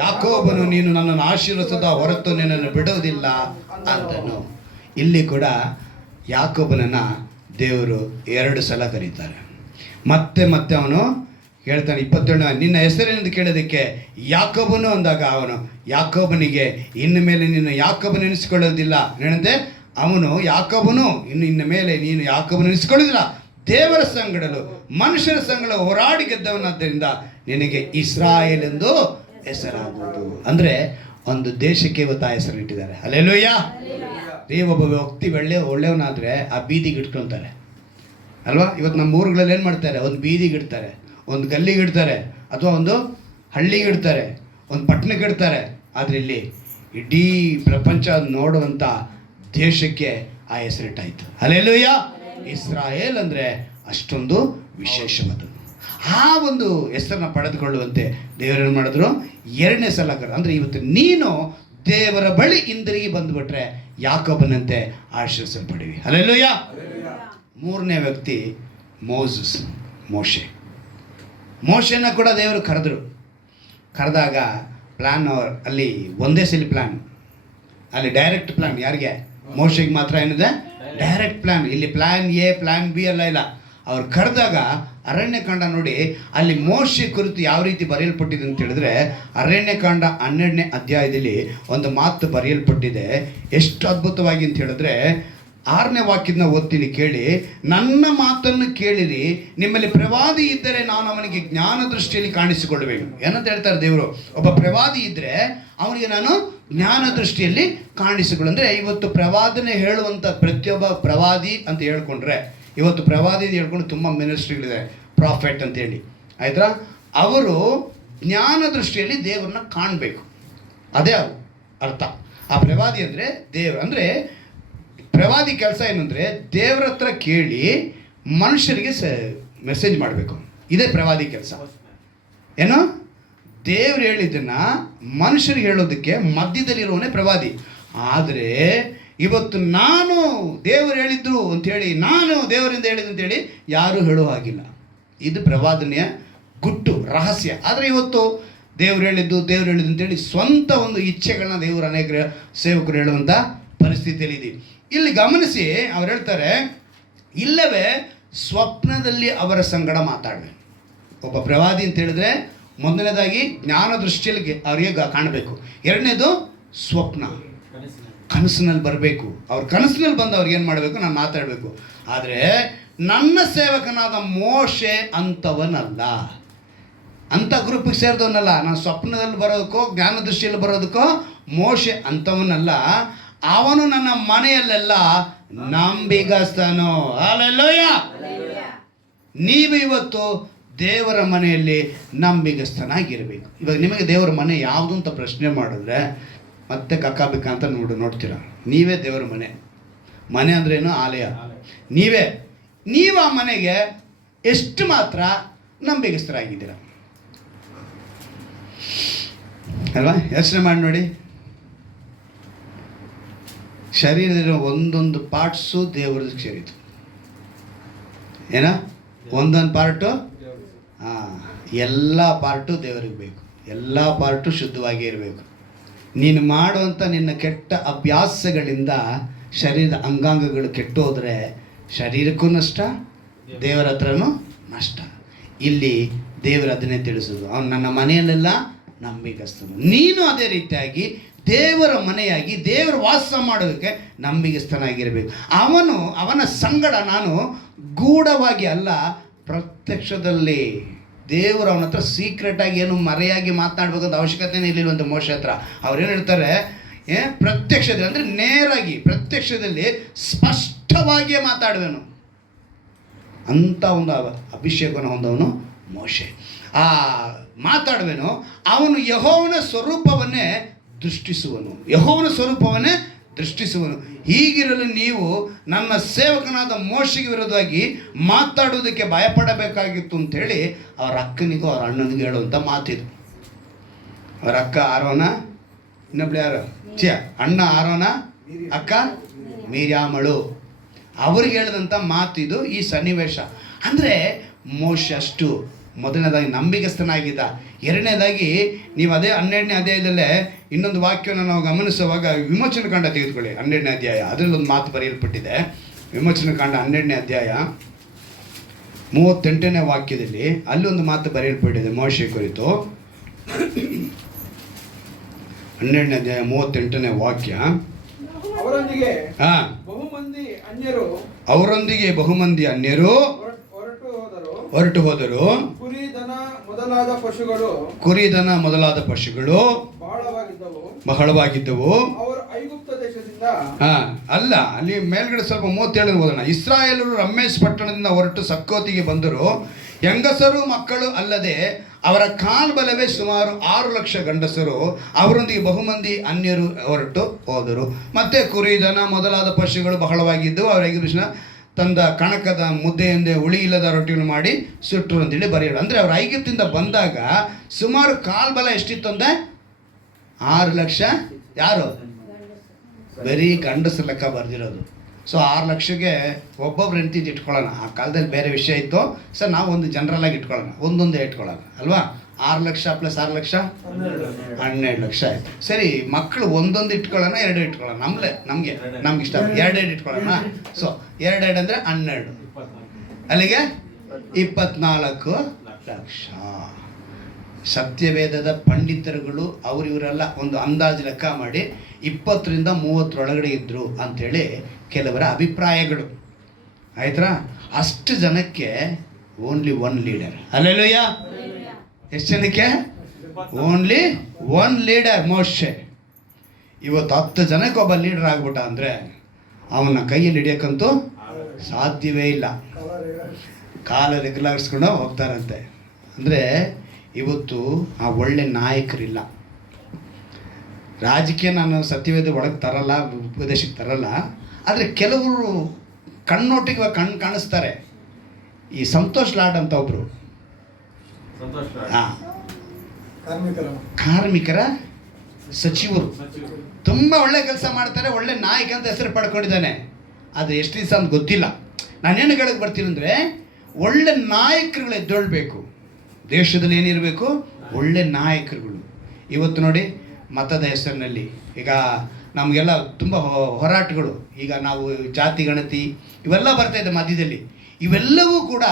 ಯಾಕೋಬನು ನೀನು ನನ್ನನ್ನು ಆಶೀರ್ವದಿಸದ ಹೊರತು ನಿನ್ನನ್ನು ಬಿಡುವುದಿಲ್ಲ ಅಂತನು. ಇಲ್ಲಿ ಕೂಡ ಯಾಕೋಬನನ್ನು ದೇವರು 2 ಸಲ ಕರೀತಾರೆ. ಮತ್ತೆ ಮತ್ತೆ ಅವನು ಹೇಳ್ತಾನೆ 27, ನಿನ್ನ ಹೆಸರಿನಿಂದ ಕೇಳೋದಕ್ಕೆ ಯಾಕೋಬನು ಅಂದಾಗ ಅವನು ಯಾಕೋಬನಿಗೆ ಇನ್ನು ಮೇಲೆ ನೀನು ಯಾಕೋಬನು ಎನಿಸಿಕೊಳ್ಳೋದಿಲ್ಲ. ಏನಂತೆ, ಅವನು ಯಾಕೋಬನು ಇನ್ನು ಮೇಲೆ ನೀನು ಯಾಕೋಬನು ಎನಿಸಿಕೊಳ್ಳೋದಿಲ್ಲ, ದೇವರ ಸಂಗಡಲು ಮನುಷ್ಯರ ಸಂಗಡ ಹೋರಾಡಿ ಗೆದ್ದವನಾದ್ದರಿಂದ ನಿನಗೆ ಇಸ್ರಾಯೇಲ್ ಎಂದು ಹೆಸರಾಗುವುದು. ಅಂದರೆ ಒಂದು ದೇಶಕ್ಕೆ ಇವತ್ತು ಆ ಹೆಸರಿಟ್ಟಿದ್ದಾರೆ. ಹಲ್ಲೆಲೂಯ. ಒಬ್ಬ ವ್ಯಕ್ತಿ ಒಳ್ಳೆಯವನಾದರೆ ಆ ಬೀದಿಗೆ ಇಟ್ಕೊತಾರೆ ಅಲ್ವಾ? ಇವತ್ತು ನಮ್ಮ ಊರುಗಳಲ್ಲಿ ಏನು ಮಾಡ್ತಾರೆ, ಒಂದು ಬೀದಿಗೆ ಇಡ್ತಾರೆ, ಒಂದು ಗಲ್ಲಿಗೆ ಇಡ್ತಾರೆ, ಅಥವಾ ಒಂದು ಹಳ್ಳಿಗೆ ಇಡ್ತಾರೆ, ಒಂದು ಪಟ್ಟಣಕ್ಕೆ ಇಡ್ತಾರೆ. ಆದರೆ ಇಲ್ಲಿ ಇಡೀ ಪ್ರಪಂಚ ನೋಡುವಂಥ ದೇಶಕ್ಕೆ ಆ ಹೆಸರಿಟ್ಟಾಯಿತು. ಹಲ್ಲೆಲೂಯ. ಇಸ್ರಾಯೇಲ್ ಅಂದರೆ ಅಷ್ಟೊಂದು ವಿಶೇಷವಾದದ್ದು. ಆ ಒಂದು ಹೆಸರನ್ನು ಪಡೆದುಕೊಳ್ಳುವಂತೆ ದೇವರೇನು ಮಾಡಿದ್ರು, 2ನೇ ಸಲ ಅಂದರೆ ಇವತ್ತು ನೀನು ದೇವರ ಬಳಿ ಹಿಂದಿರುಗಿ ಬಂದುಬಿಟ್ರೆ ಯಾಕೋಬನಂತೆ ಆಶೀರ್ವಿಸಲ್ಪಡಿವಿ. ಹಲ್ಲೆಲೂಯ. 3ನೇ ವ್ಯಕ್ತಿ ಮೋಸಸ್, ಮೋಶೆನ ಕೂಡ ದೇವರು ಕರೆದಾಗ ಪ್ಲ್ಯಾನ್ ಅಲ್ಲಿ ಒಂದೇ ಸಲ ಪ್ಲ್ಯಾನ್, ಅಲ್ಲಿ ಡೈರೆಕ್ಟ್ ಪ್ಲ್ಯಾನ್. ಯಾರಿಗೆ? ಮೋಶೆಗೆ ಮಾತ್ರ ಏನಿದೆ, ಡೈರೆಕ್ಟ್ ಪ್ಲ್ಯಾನ್. ಇಲ್ಲಿ ಪ್ಲ್ಯಾನ್ ಎ ಪ್ಲ್ಯಾನ್ ಬಿ ಎಲ್ಲ ಇಲ್ಲ. ಅವ್ರು ಕರೆದಾಗ ಅರಣ್ಯಕಾಂಡ ನೋಡಿ, ಅಲ್ಲಿ ಮೋಶೆ ಕುರಿತು ಯಾವ ರೀತಿ ಬರೆಯಲ್ಪಟ್ಟಿದೆ ಅಂತ ಹೇಳಿದ್ರೆ, ಅರಣ್ಯಕಾಂಡ 12ನೇ ಅಧ್ಯಾಯದಲ್ಲಿ ಒಂದು ಮಾತು ಬರೆಯಲ್ಪಟ್ಟಿದೆ. ಎಷ್ಟು ಅದ್ಭುತವಾಗಿ ಅಂತ ಹೇಳಿದ್ರೆ, 6ನೇ ವಾಕ್ಯದ ಓದ್ತೀನಿ ಕೇಳಿ. ನನ್ನ ಮಾತನ್ನು ಕೇಳಿರಿ, ನಿಮ್ಮಲ್ಲಿ ಪ್ರವಾದಿ ಇದ್ದರೆ ನಾನು ಅವನಿಗೆ ಜ್ಞಾನ ದೃಷ್ಟಿಯಲ್ಲಿ ಕಾಣಿಸಿಕೊಳ್ಳಬೇಕು. ಏನಂತ ಹೇಳ್ತಾರೆ ದೇವರು? ಒಬ್ಬ ಪ್ರವಾದಿ ಇದ್ದರೆ ಅವನಿಗೆ ನಾನು ಜ್ಞಾನ ದೃಷ್ಟಿಯಲ್ಲಿ ಕಾಣಿಸಿಕೊಳ್ಳು. ಅಂದರೆ ಇವತ್ತು ಪ್ರವಾದನೆ ಹೇಳುವಂಥ ಪ್ರತಿಯೊಬ್ಬ ಪ್ರವಾದಿ ಅಂತ ಹೇಳ್ಕೊಂಡ್ರೆ, ಇವತ್ತು ಪ್ರವಾದಿ ಹೇಳ್ಕೊಂಡು ತುಂಬ ಮಿನಿಸ್ಟ್ರಿಗಳಿದೆ, ಪ್ರಾಫೆಟ್ ಅಂತೇಳಿ, ಆಯ್ತಾ? ಅವರು ಜ್ಞಾನ ದೃಷ್ಟಿಯಲ್ಲಿ ದೇವರನ್ನ ಕಾಣಬೇಕು. ಅದೇ ಅರ್ಥ. ಆ ಪ್ರವಾದಿ ಅಂದರೆ ಅಂದರೆ ಪ್ರವಾದಿ ಕೆಲಸ ಏನು ಅಂದರೆ ದೇವರ ಹತ್ರ ಕೇಳಿ ಮನುಷ್ಯರಿಗೆ ಮೆಸೇಜ್ ಮಾಡಬೇಕು. ಇದೇ ಪ್ರವಾದಿ ಕೆಲಸ. ಏನು? ದೇವ್ರು ಹೇಳಿದ್ದನ್ನು ಮನುಷ್ಯರಿಗೆ ಹೇಳೋದಕ್ಕೆ ಮಧ್ಯದಲ್ಲಿರುವವನೇ ಪ್ರವಾದಿ. ಆದರೆ ಇವತ್ತು ನಾನು ದೇವರು ಹೇಳಿದ್ರು ಅಂಥೇಳಿ, ನಾನು ದೇವರಿಂದ ಹೇಳಿದ್ದು ಅಂತೇಳಿ ಯಾರೂ ಹೇಳೋ ಹಾಗಿಲ್ಲ. ಇದು ಪ್ರವಾದನೆಯ ಗುಟ್ಟು, ರಹಸ್ಯ. ಆದರೆ ಇವತ್ತು ದೇವ್ರು ಹೇಳಿದ್ದು ಅಂತೇಳಿ ಸ್ವಂತ ಒಂದು ಇಚ್ಛೆಗಳನ್ನ ದೇವರು ಅನೇಕ ಸೇವಕರು ಹೇಳುವಂಥ ಪರಿಸ್ಥಿತಿಯಲ್ಲಿ ಇದೆ. ಇಲ್ಲಿ ಗಮನಿಸಿ, ಅವ್ರು ಹೇಳ್ತಾರೆ, ಇಲ್ಲವೇ ಸ್ವಪ್ನದಲ್ಲಿ ಅವರ ಸಂಗಡ ಮಾತಾಡಬೇಕು. ಒಬ್ಬ ಪ್ರವಾದಿ ಅಂತ ಹೇಳಿದ್ರೆ ಮೊದಲನೇದಾಗಿ ಜ್ಞಾನ ದೃಷ್ಟಿಯಲ್ಲಿ ಅವರಿಗೆ ಕಾಣಬೇಕು. 2ನೇದು ಸ್ವಪ್ನ, ಕನಸಿನಲ್ಲಿ ಬರಬೇಕು. ಅವ್ರ ಕನಸಿನಲ್ಲಿ ಬಂದು ಅವ್ರಿಗೆ ಏನು ಮಾಡಬೇಕು, ನಾನು ಮಾತಾಡಬೇಕು. ಆದರೆ ನನ್ನ ಸೇವಕನಾದ ಮೋಶೆ ಅಂಥವನಲ್ಲ, ಅಂಥ ಗ್ರೂಪಿಗೆ ಸೇರಿದವನಲ್ಲ. ನಾನು ಸ್ವಪ್ನದಲ್ಲಿ ಬರೋದಕ್ಕೋ ಜ್ಞಾನ ದೃಷ್ಟಿಯಲ್ಲಿ ಬರೋದಕ್ಕೋ ಮೋಶೆ ಅಂಥವನಲ್ಲ. ಅವನು ನನ್ನ ಮನೆಯಲ್ಲೆಲ್ಲ ನಂಬಿಗಸ್ತನು. ಹಲ್ಲೆಲೂಯ. ನೀವು ಇವತ್ತು ದೇವರ ಮನೆಯಲ್ಲಿ ನಂಬಿಗಸ್ತನಾಗಿರಬೇಕು. ಇವಾಗ ನಿಮಗೆ ದೇವರ ಮನೆ ಯಾವುದು ಅಂತ ಪ್ರಶ್ನೆ ಮಾಡಿದ್ರೆ ಮತ್ತೆ ಕಕ್ಕಾಬಿಕ್ಕ ಅಂತ ನೋಡ್ತೀರ. ನೀವೇ ದೇವರ ಮನೆ ಅಂದ್ರೇನು? ಆಲಯ. ನೀವು ಆ ಮನೆಗೆ ಎಷ್ಟು ಮಾತ್ರ ನಂಬಿಗಸ್ತರಾಗಿದ್ದೀರ ಅಲ್ವಾ? ಯೋಚನೆ ಮಾಡಿ ನೋಡಿ. ಶರೀರದಲ್ಲಿರೋ ಒಂದೊಂದು ಪಾರ್ಟ್ಸು ದೇವರಿಗೆ ಸೇರಿತು. ಏನ? ಒಂದೊಂದು ಪಾರ್ಟು ಎಲ್ಲ ಪಾರ್ಟು ದೇವರಿಗೆ ಬೇಕು. ಎಲ್ಲ ಪಾರ್ಟು ಶುದ್ಧವಾಗಿ ಇರಬೇಕು. ನೀನು ಮಾಡುವಂಥ ನಿನ್ನ ಕೆಟ್ಟ ಅಭ್ಯಾಸಗಳಿಂದ ಶರೀರದ ಅಂಗಾಂಗಗಳು ಕೆಟ್ಟೋದ್ರೆ ಶರೀರಕ್ಕೂ ನಷ್ಟ, ದೇವರ ಹತ್ರನೂ ನಷ್ಟ. ಇಲ್ಲಿ ದೇವರು ಅದನ್ನೇ ತಿಳಿಸೋದು, ಅವನು ನನ್ನ ಮನೆಯಲ್ಲೆಲ್ಲ ನಂಬಿಗಸ್ತನು. ನೀನು ಅದೇ ರೀತಿಯಾಗಿ ದೇವರ ಮನೆಯಾಗಿ ದೇವರು ವಾಸ ಮಾಡೋದಕ್ಕೆ ನಂಬಿಗಸ್ತನಾಗಿರಬೇಕು. ಅವನ ಸಂಗಡ ನಾನು ಗೂಢವಾಗಿ ಅಲ್ಲ, ಪ್ರತ್ಯಕ್ಷದಲ್ಲಿ ದೇವರು ಅವನ ಹತ್ರ ಸೀಕ್ರೆಟಾಗಿ ಏನು ಮರೆಯಾಗಿ ಮಾತನಾಡ್ಬೇಕಂತ ಅವಶ್ಯಕತೆನೇ ಇರಲಿಲ್ವಂತೆ ಮೋಶೆ ಹತ್ರ. ಅವ್ರೇನು ಹೇಳ್ತಾರೆ, ಪ್ರತ್ಯಕ್ಷದಲ್ಲಿ ಅಂದರೆ ನೇರಾಗಿ ಪ್ರತ್ಯಕ್ಷದಲ್ಲಿ ಸ್ಪಷ್ಟವಾಗಿಯೇ ಮಾತಾಡುವೆನು ಅಂತ ಒಂದು ಅಭಿಷೇಕವನ್ನು ಹೊಂದವನು ಮೋಶೆ. ಆ ಮಾತಾಡುವೆನು, ಅವನು ಯೆಹೋವನ ಸ್ವರೂಪವನ್ನೇ ದೃಷ್ಟಿಸುವನು. ಹೀಗಿರಲು ನೀವು ನನ್ನ ಸೇವಕನಾದ ಮೋಶೆಗೆ ವಿರೋಧವಾಗಿ ಮಾತಾಡುವುದಕ್ಕೆ ಭಯಪಡಬೇಕಾಗಿತ್ತು ಅಂಥೇಳಿ ಅವ್ರ ಅಕ್ಕನಿಗೂ ಅವ್ರ ಅಣ್ಣನಿಗೂ ಹೇಳುವಂಥ ಮಾತಿದು. ಅವ್ರ ಅಕ್ಕ ಆರೋನ, ಇನ್ನೊಬ್ಳು ಯಾರು ಅಣ್ಣ ಆರೋನ, ಅಕ್ಕ ಮೀರ್ಯಾಮಳು. ಅವ್ರಿಗೆ ಹೇಳಿದಂಥ ಮಾತಿದು ಈ ಸನ್ನಿವೇಶ. ಅಂದರೆ ಮೋಶೆ ಅಷ್ಟು ಮೊದಲನೇದಾಗಿ ನಂಬಿಗಸ್ತನಾಗಿದ್ದ. ಎರಡನೇದಾಗಿ ನೀವು ಅದೇ 12ನೇ ಅಧ್ಯಾಯದಲ್ಲೇ ಇನ್ನೊಂದು ವಾಕ್ಯವನ್ನು ನಾವು ಗಮನಿಸುವಾಗ ವಿಮೋಚನ ಕಾಂಡ ತೆಗೆದುಕೊಳ್ಳಿ, 12ನೇ ಅಧ್ಯಾಯ. ಅದರಲ್ಲಿ ಒಂದು ಮಾತು ಬರೆಯಲ್ಪಟ್ಟಿದೆ. ವಿಮೋಚನ ಕಾಂಡ 12ನೇ ಅಧ್ಯಾಯ 38ನೇ ವಾಕ್ಯದಲ್ಲಿ ಅಲ್ಲಿ ಒಂದು ಮಾತು ಬರೆಯಲ್ಪಟ್ಟಿದೆ ಮೋಶೆ ಕುರಿತು. 12ನೇ ಅಧ್ಯಾಯ 38ನೇ ವಾಕ್ಯ. ಅವರೊಂದಿಗೆ ಬಹುಮಂದಿ ಅನ್ಯರು ಹೊರಟು ಹೋದರು. ಕುರಿ ದನ ಮೊದಲಾದ ಪಶುಗಳು ಬಹಳವಾಗಿದ್ದವು. ಅಲ್ಲ, ಅಲ್ಲಿ ಮೇಲ್ಗಡೆ ಸ್ವಲ್ಪ 37 ಓದೋಣ. ಇಸ್ರಾಯೇಲರು ರಮ್ಮೇಶ್ ಪಟ್ಟಣದಿಂದ ಹೊರಟು ಸಕ್ಕೋತಿಗೆ ಬಂದರು. ಹೆಂಗಸರು ಮಕ್ಕಳು ಅಲ್ಲದೆ ಅವರ ಕಾಲ್ಬಲವೇ ಸುಮಾರು 6 ಲಕ್ಷ ಗಂಡಸರು, ಅವರೊಂದಿಗೆ ಬಹುಮಂದಿ ಅನ್ಯರು ಹೊರಟು ಹೋದರು. ಮತ್ತೆ ಕುರಿ ದನ ಮೊದಲಾದ ಪಶುಗಳು ಬಹಳವಾಗಿದ್ದು ಅವರ ತಂದ ಕಣಕದ ಮುದ್ದೆಯೊಂದೇ ಹುಳಿ ಇಲ್ಲದ ರೊಟ್ಟಿಯನ್ನು ಮಾಡಿ ಸುಟ್ಟರು ಅಂತೇಳಿ ಬರೆಯೋದು. ಅಂದರೆ ಅವ್ರು ಐಗುಪ್ತಿಂದ ಬಂದಾಗ ಸುಮಾರು ಕಾಲ್ಬಲ ಎಷ್ಟಿತ್ತು ಅಂದರೆ 6 ಲಕ್ಷ. ಯಾರು? ಬರೀ ಗಂಡಸರ ಲೆಕ್ಕ ಬರೆದಿರೋದು. ಸೊ 6 ಲಕ್ಷಕ್ಕೆ ಒಬ್ಬೊಬ್ರು ಹೆಂಡ್ತಿದ್ದು ಇಟ್ಕೊಳ್ಳೋಣ. ಆ ಕಾಲದಲ್ಲಿ ಬೇರೆ ವಿಷಯ ಇತ್ತು. ಸೊ ನಾವು ಒಂದು ಜನರಲಾಗಿ ಇಟ್ಕೊಳ್ಳೋಣ, ಒಂದೊಂದೇ ಇಟ್ಕೊಳ್ಳೋಣ ಅಲ್ವಾ. 6 ಲಕ್ಷ ಪ್ಲಸ್ 6 ಲಕ್ಷ 12 ಲಕ್ಷ ಆಯಿತು. ಸರಿ, ಮಕ್ಕಳು ಒಂದೊಂದು ಇಟ್ಕೊಳ್ಳೋಣ, 2 ಇಟ್ಕೊಳ್ಳೋಣ. ನಮಗೆ ಇಷ್ಟ 2 ಇಟ್ಕೊಳ್ಳೋಣ. ಸೊ 2 ಅಂದರೆ 12, ಅಲ್ಲಿಗೆ 24 ಲಕ್ಷ. ಸತ್ಯವೇದದ ಪಂಡಿತರುಗಳು ಇವರೆಲ್ಲ ಒಂದು ಅಂದಾಜು ಲೆಕ್ಕ ಮಾಡಿ 20ರಿಂದ 30 ಇದ್ದರು ಅಂಥೇಳಿ ಕೆಲವರ ಅಭಿಪ್ರಾಯಗಳು. ಆಯ್ತಾ? ಅಷ್ಟು ಜನಕ್ಕೆ ಓನ್ಲಿ 1 ಲೀಡರ್. ಅಲ್ಲೆಲ್ಲೂಯ್ಯ. ಎಷ್ಟು ಜನಕ್ಕೆ? ಓನ್ಲಿ 1 ಲೀಡರ್ ಮೋಶೆ. ಇವತ್ತು 10 ಜನಕ್ಕೆ ಒಬ್ಬ ಲೀಡರ್ ಆಗ್ಬಿಟ್ಟ ಅಂದರೆ ಅವನ ಕೈಯಲ್ಲಿ ಹಿಡಿಯೋಕ್ಕಂತೂ ಸಾಧ್ಯವೇ ಇಲ್ಲ. ಕಾಲ ರೆಗ್ಲಾಗಿಸ್ಕೊಂಡು ಹೋಗ್ತಾರಂತೆ. ಅಂದರೆ ಇವತ್ತು ಆ ಒಳ್ಳೆ ನಾಯಕರಿಲ್ಲ. ರಾಜಕೀಯ ನಾನು ಸತ್ಯವೇದ ಒಳಗೆ ತರಲ್ಲ, ಉಪದೇಶಕ್ಕೆ ತರಲ್ಲ. ಆದರೆ ಕೆಲವರು ಕಣ್ಣೊಟ್ಟಿಗೆ ಕಾಣಿಸ್ತಾರೆ. ಈ ಸಂತೋಷ್ ಲಾಡ್ ಅಂತ ಒಬ್ಬರು ಕಾರ್ಮಿಕರ ಸಚಿವರು, ತುಂಬ ಒಳ್ಳೆ ಕೆಲಸ ಮಾಡ್ತಾರೆ, ಒಳ್ಳೆ ನಾಯಕ ಅಂತ ಹೆಸರು ಪಡ್ಕೊಂಡಿದ್ದಾನೆ. ಅದು ಎಷ್ಟು ದಿವಸ ಅಂತ ಗೊತ್ತಿಲ್ಲ. ನಾನೇನು ಹೇಳಕ್ಕೆ ಬರ್ತೀನಿ ಅಂದರೆ, ಒಳ್ಳೆ ನಾಯಕರುಗಳು ಎದ್ದೊಳ್ಬೇಕು. ದೇಶದಲ್ಲಿ ಏನಿರಬೇಕು? ಒಳ್ಳೆ ನಾಯಕರುಗಳು. ಇವತ್ತು ನೋಡಿ, ಮತದ ಹೆಸರಿನಲ್ಲಿ ಈಗ ನಮಗೆಲ್ಲ ತುಂಬ ಹೋರಾಟಗಳು. ಈಗ ನಾವು ಜಾತಿ ಗಣತಿ ಇವೆಲ್ಲ ಬರ್ತಾಯಿದೆ ಮಧ್ಯದಲ್ಲಿ. ಇವೆಲ್ಲವೂ ಕೂಡ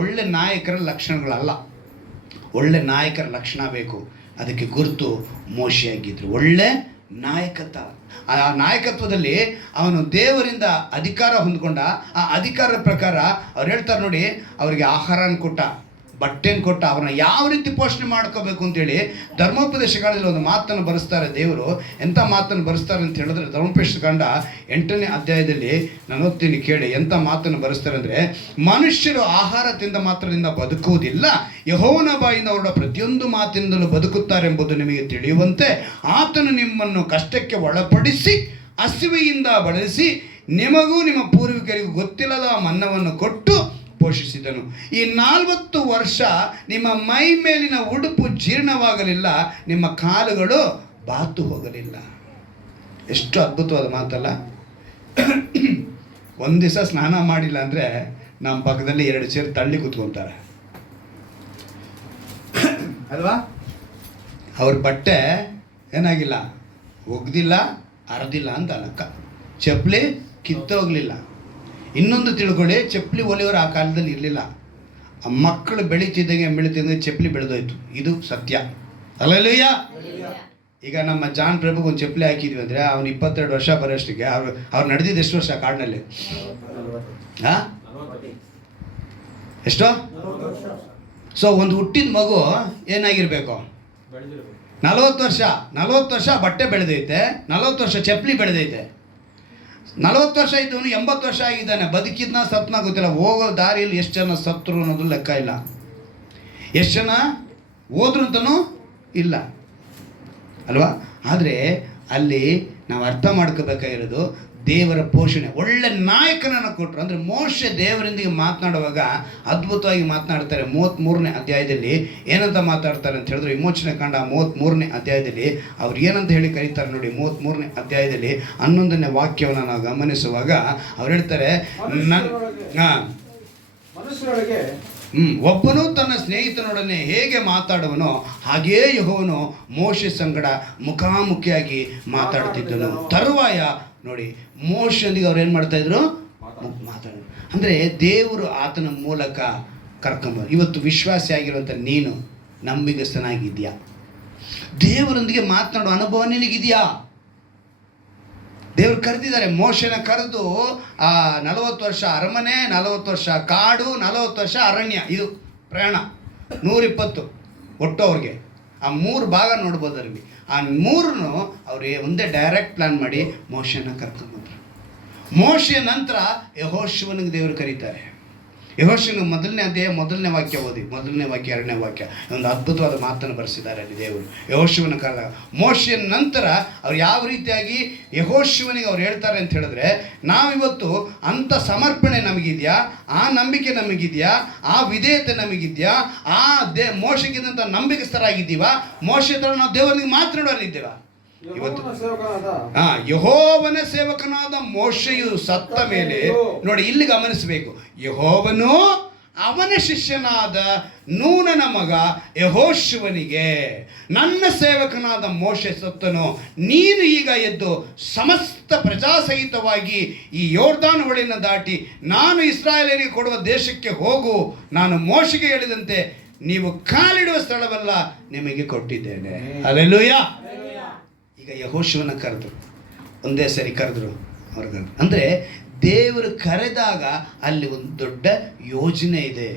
ಒಳ್ಳೆ ನಾಯಕರ ಲಕ್ಷಣಗಳಲ್ಲ. ಒಳ್ಳೆ ನಾಯಕರ ಲಕ್ಷಣ ಬೇಕು. ಅದಕ್ಕೆ ಗುರುತು ಮೋಶೆಯಾಗಿದ್ದರು. ಒಳ್ಳೆ ನಾಯಕತ್ವ. ಆ ನಾಯಕತ್ವದಲ್ಲಿ ಅವನು ದೇವರಿಂದ ಅಧಿಕಾರ ಹೊಂದ್ಕೊಂಡ. ಆ ಅಧಿಕಾರದ ಪ್ರಕಾರ ಅವ್ರು ಹೇಳ್ತಾರೆ ನೋಡಿ, ಅವರಿಗೆ ಆಹಾರನ ಕೊಟ್ಟ, ಬಟ್ಟೆನ ಕೊಟ್ಟ, ಅವ್ರನ್ನ ಯಾವ ರೀತಿ ಪೋಷಣೆ ಮಾಡ್ಕೋಬೇಕು ಅಂತೇಳಿ ಧರ್ಮೋಪದೇಶ ಕಾಂಡದಲ್ಲಿ ಒಂದು ಮಾತನ್ನು ಬರೆಸ್ತಾರೆ ದೇವರು. ಎಂಥ ಮಾತನ್ನು ಬರೆಸ್ತಾರೆ ಅಂತ ಹೇಳಿದ್ರೆ, ಧರ್ಮೋಪದೇಶ ಕಾಂಡ 8ನೇ ಅಧ್ಯಾಯದಲ್ಲಿ ನಾನು ಓದ್ತೀನಿ ಕೇಳಿ. ಎಂಥ ಮಾತನ್ನು ಬರೆಸ್ತಾರೆ ಅಂದರೆ, ಮನುಷ್ಯರು ಆಹಾರ ತಿಂದ ಮಾತ್ರದಿಂದ ಬದುಕುವುದಿಲ್ಲ, ಯೆಹೋವನ ಬಾಯಿಂದ ಹೊರಡ ಪ್ರತಿಯೊಂದು ಮಾತಿನಿಂದಲೂ ಬದುಕುತ್ತಾರೆಂಬುದು ನಿಮಗೆ ತಿಳಿಯುವಂತೆ ಆತನು ನಿಮ್ಮನ್ನು ಕಷ್ಟಕ್ಕೆ ಒಳಪಡಿಸಿ ಹಸಿವೆಯಿಂದ ಬಳಸಿ ನಿಮಗೂ ನಿಮ್ಮ ಪೂರ್ವಿಕರಿಗೂ ಗೊತ್ತಿಲ್ಲದ ಮನ್ನವನ್ನು ಕೊಟ್ಟು ಪೋಷಿಸಿದನು. ಈ 40 ವರ್ಷ ನಿಮ್ಮ ಮೈ ಮೇಲಿನ ಉಡುಪು ಜೀರ್ಣವಾಗಲಿಲ್ಲ, ನಿಮ್ಮ ಕಾಲುಗಳು ಬಾತು ಹೋಗಲಿಲ್ಲ. ಎಷ್ಟು ಅದ್ಭುತವಾದ ಮಾತಲ್ಲ. ಒಂದು ದಿವಸ ಸ್ನಾನ ಮಾಡಿಲ್ಲ ಅಂದರೆ ನಮ್ಮ ಪಕ್ಕದಲ್ಲಿ 2 ಚೇರ್ ತಳ್ಳಿ ಕೂತ್ಕೊತಾರೆ ಅಲ್ವಾ. ಅವ್ರ ಬಟ್ಟೆ ಏನಾಗಿಲ್ಲ, ಒಗ್ದಿಲ್ಲ, ಅರ್ದಿಲ್ಲ ಅಂತ ಲೆಕ್ಕ. ಚಪ್ಪಲಿ ಕಿತ್ತೋಗ್ಲಿಲ್ಲ. ಇನ್ನೊಂದು ತಿಳ್ಕೊಳ್ಳಿ, ಚಪ್ಪಲಿ ಒಲಿಯೋರು ಆ ಕಾಲದಲ್ಲಿ ಇರಲಿಲ್ಲ. ಮಕ್ಕಳು ಬೆಳೀತಿದ್ದಂಗೆ ಚಪ್ಪಲಿ ಬೆಳೆದೋಯ್ತು. ಇದು ಸತ್ಯ. ಅಲ್ಲೂಯ್ಯ. ಈಗ ನಮ್ಮ ಜಾನ್ ಪ್ರಭುಗೆ ಒಂದು ಚಪ್ಪಲಿ ಹಾಕಿದ್ವಿ ಅಂದರೆ ಅವನು 22 ವರ್ಷ ಬರೋಷ್ಟಿಗೆ ಅವ್ರು ನಡೆದಿದ್ದು ಎಷ್ಟು ವರ್ಷ ಕಾಡಿನಲ್ಲಿ? ಎಷ್ಟೋ? ಸೊ ಒಂದು ಹುಟ್ಟಿದ ಮಗು ಏನಾಗಿರಬೇಕು? 40 ವರ್ಷ ಬಟ್ಟೆ ಬೆಳೆದೈತೆ, 40 ವರ್ಷ ಚಪ್ಪಲಿ ಬೆಳೆದೈತೆ. 40 ವರ್ಷ ಇದ್ದವನು 80 ವರ್ಷ ಆಗಿದ್ದಾನೆ. ಬದುಕಿದ್ನ ಸತ್ನ ಗೊತ್ತಿಲ್ಲ. ಹೋಗೋ ದಾರಿಯಲ್ಲಿ ಎಷ್ಟು ಜನ ಸತ್ರು ಅನ್ನೋದು ಲೆಕ್ಕ ಇಲ್ಲ, ಎಷ್ಟು ಜನ ಹೋದ್ರು ಅಂತನೂ ಇಲ್ಲ ಅಲ್ವಾ? ಆದರೆ ಅಲ್ಲಿ ನಾವು ಅರ್ಥ ಮಾಡ್ಕೋಬೇಕಾಗಿರೋದು ದೇವರ ಪೋಷಣೆ. ಒಳ್ಳೆ ನಾಯಕನನ್ನು ಕೊಟ್ಟರು. ಅಂದರೆ ಮೋಶೆ ದೇವರೊಂದಿಗೆ ಮಾತನಾಡುವಾಗ ಅದ್ಭುತವಾಗಿ ಮಾತನಾಡ್ತಾರೆ. 33ನೇ ಅಧ್ಯಾಯದಲ್ಲಿ ಏನಂತ ಮಾತಾಡ್ತಾರೆ ಅಂತ ಹೇಳಿದ್ರೆ, ವಿಮೋಚನೆ ಕಾಂಡ 33ನೇ ಅಧ್ಯಾಯದಲ್ಲಿ ಅವ್ರು ಏನಂತ ಹೇಳಿ ಕರೀತಾರೆ ನೋಡಿ. 33ನೇ ಅಧ್ಯಾಯದಲ್ಲಿ 11ನೇ ವಾಕ್ಯವನ್ನು ನಾವು ಗಮನಿಸುವಾಗ ಅವ್ರು ಹೇಳ್ತಾರೆ, ಒಬ್ಬನು ತನ್ನ ಸ್ನೇಹಿತನೊಡನೆ ಹೇಗೆ ಮಾತಾಡುವನೋ ಹಾಗೆಯೇ ಯೆಹೋವನು ಮೋಶೆ ಸಂಗಡ ಮುಖಾಮುಖಿಯಾಗಿ ಮಾತಾಡ್ತಿದ್ದನು. ತರುವಾಯ ನೋಡಿ, ಮೋಶೆಯೊಂದಿಗೆ ಅವ್ರು ಏನು ಮಾಡ್ತಾಯಿದ್ರು? ಮಾತಾಡೋದು. ಅಂದರೆ ದೇವರು ಆತನ ಮೂಲಕ ಕರ್ಕೊಂಬ. ಇವತ್ತು ವಿಶ್ವಾಸಿ ಆಗಿರುವಂಥ ನೀನು ನಂಬಿಗಸ್ತನಾಗಿದೆಯಾ? ದೇವರೊಂದಿಗೆ ಮಾತನಾಡೋ ಅನುಭವ ನಿನಗಿದೆಯಾ? ದೇವರು ಕರೆದಿದ್ದಾರೆ. ಮೋಶೆನ ಕರೆದು 40 ವರ್ಷ ಅರಮನೆ, 40 ವರ್ಷ ಕಾಡು, 40 ವರ್ಷ ಅರಣ್ಯ, ಇದು ಪ್ರಯಾಣ 120 ಒಟ್ಟು ಅವ್ರಿಗೆ. ಆ 3 ಭಾಗ ನೋಡ್ಬೋದು ಅವ್ರಿಗೆ. ಆ 3 ಅವ್ರಿಗೆ ಒಂದೇ ಡೈರೆಕ್ಟ್ ಪ್ಲಾನ್ ಮಾಡಿ ಮೋಶೆನ ಕರ್ಕೊಂಡ್ಬಂದರು. ಮೋಶೆಯ ನಂತರ ಯೆಹೋಶುವನಿಗೆ ದೇವರು ಕರೀತಾರೆ. ಯೆಹೋಶುವನ 1ನೇ ಅಧ್ಯಾಯ 1ನೇ ವಾಕ್ಯ ಓದಿ. 1ನೇ ವಾಕ್ಯ 2ನೇ ವಾಕ್ಯ ಒಂದು ಅದ್ಭುತವಾದ ಮಾತನ್ನು ಬರೆಸಿದ್ದಾರೆ ಅಲ್ಲಿ ದೇವರು. ಯೆಹೋಶುವನ ಕಾಲ ಮೋಶೆಯ ನಂತರ ಅವ್ರು ಯಾವ ರೀತಿಯಾಗಿ ಯೆಹೋಶುವನಿಗೆ ಅವ್ರು ಹೇಳ್ತಾರೆ ಅಂತ ಹೇಳಿದ್ರೆ, ನಾವಿವತ್ತು ಅಂಥ ಸಮರ್ಪಣೆ ನಮಗಿದೆಯಾ? ಆ ನಂಬಿಕೆ ನಮಗಿದೆಯಾ? ಆ ವಿಧೇಯತೆ ನಮಗಿದೆಯಾ? ಆ ಮೋಶೆಗಿದ್ದಂಥ ನಂಬಿಕಸ್ಥರಾಗಿದ್ದೀವ? ಮೋಶೆ ಥರ ನಾವು ದೇವರಿಗೆ ಮಾತನಾಡಲಿದ್ದೇವಾ? ಇವತ್ತು ಯೆಹೋವನ ಸೇವಕನಾದ ಮೋಶೆಯು ಸತ್ತ ಮೇಲೆ ನೋಡಿ, ಇಲ್ಲಿ ಗಮನಿಸಬೇಕು, ಯೆಹೋವನು ಅವನ ಶಿಷ್ಯನಾದ ನೂನನ ಮಗ ಯೆಹೋಶುವನಿಗೆ, ನನ್ನ ಸೇವಕನಾದ ಮೋಶೆ ಸತ್ತನು, ನೀನು ಈಗ ಎದ್ದು ಸಮಸ್ತ ಪ್ರಜಾಸಹಿತವಾಗಿ ಈ ಯೋರ್ದಾನ್ ಹೊಳೆಯನ್ನು ದಾಟಿ ನಾನು ಇಸ್ರಾಯೇಲರಿಗೆ ಕೊಡುವ ದೇಶಕ್ಕೆ ಹೋಗು. ನಾನು ಮೋಶೆಗೆ ಹೇಳಿದಂತೆ ನೀವು ಕಾಲಿಡುವ ಸ್ಥಳವೆಲ್ಲ ನಿಮಗೆ ಕೊಟ್ಟಿದ್ದೇನೆ. ಹಲ್ಲೆಲೂಯಾ. ಈಗ ಯೆಹೋಶುವನ ಕರೆದ್ರು, ಒಂದೇ ಸರಿ ಕರೆದ್ರು ಅವ್ರಿಗೆ. ಅಂದರೆ ದೇವರು ಕರೆದಾಗ ಅಲ್ಲಿ ಒಂದು ದೊಡ್ಡ ಯೋಜನೆ ಇದೆ.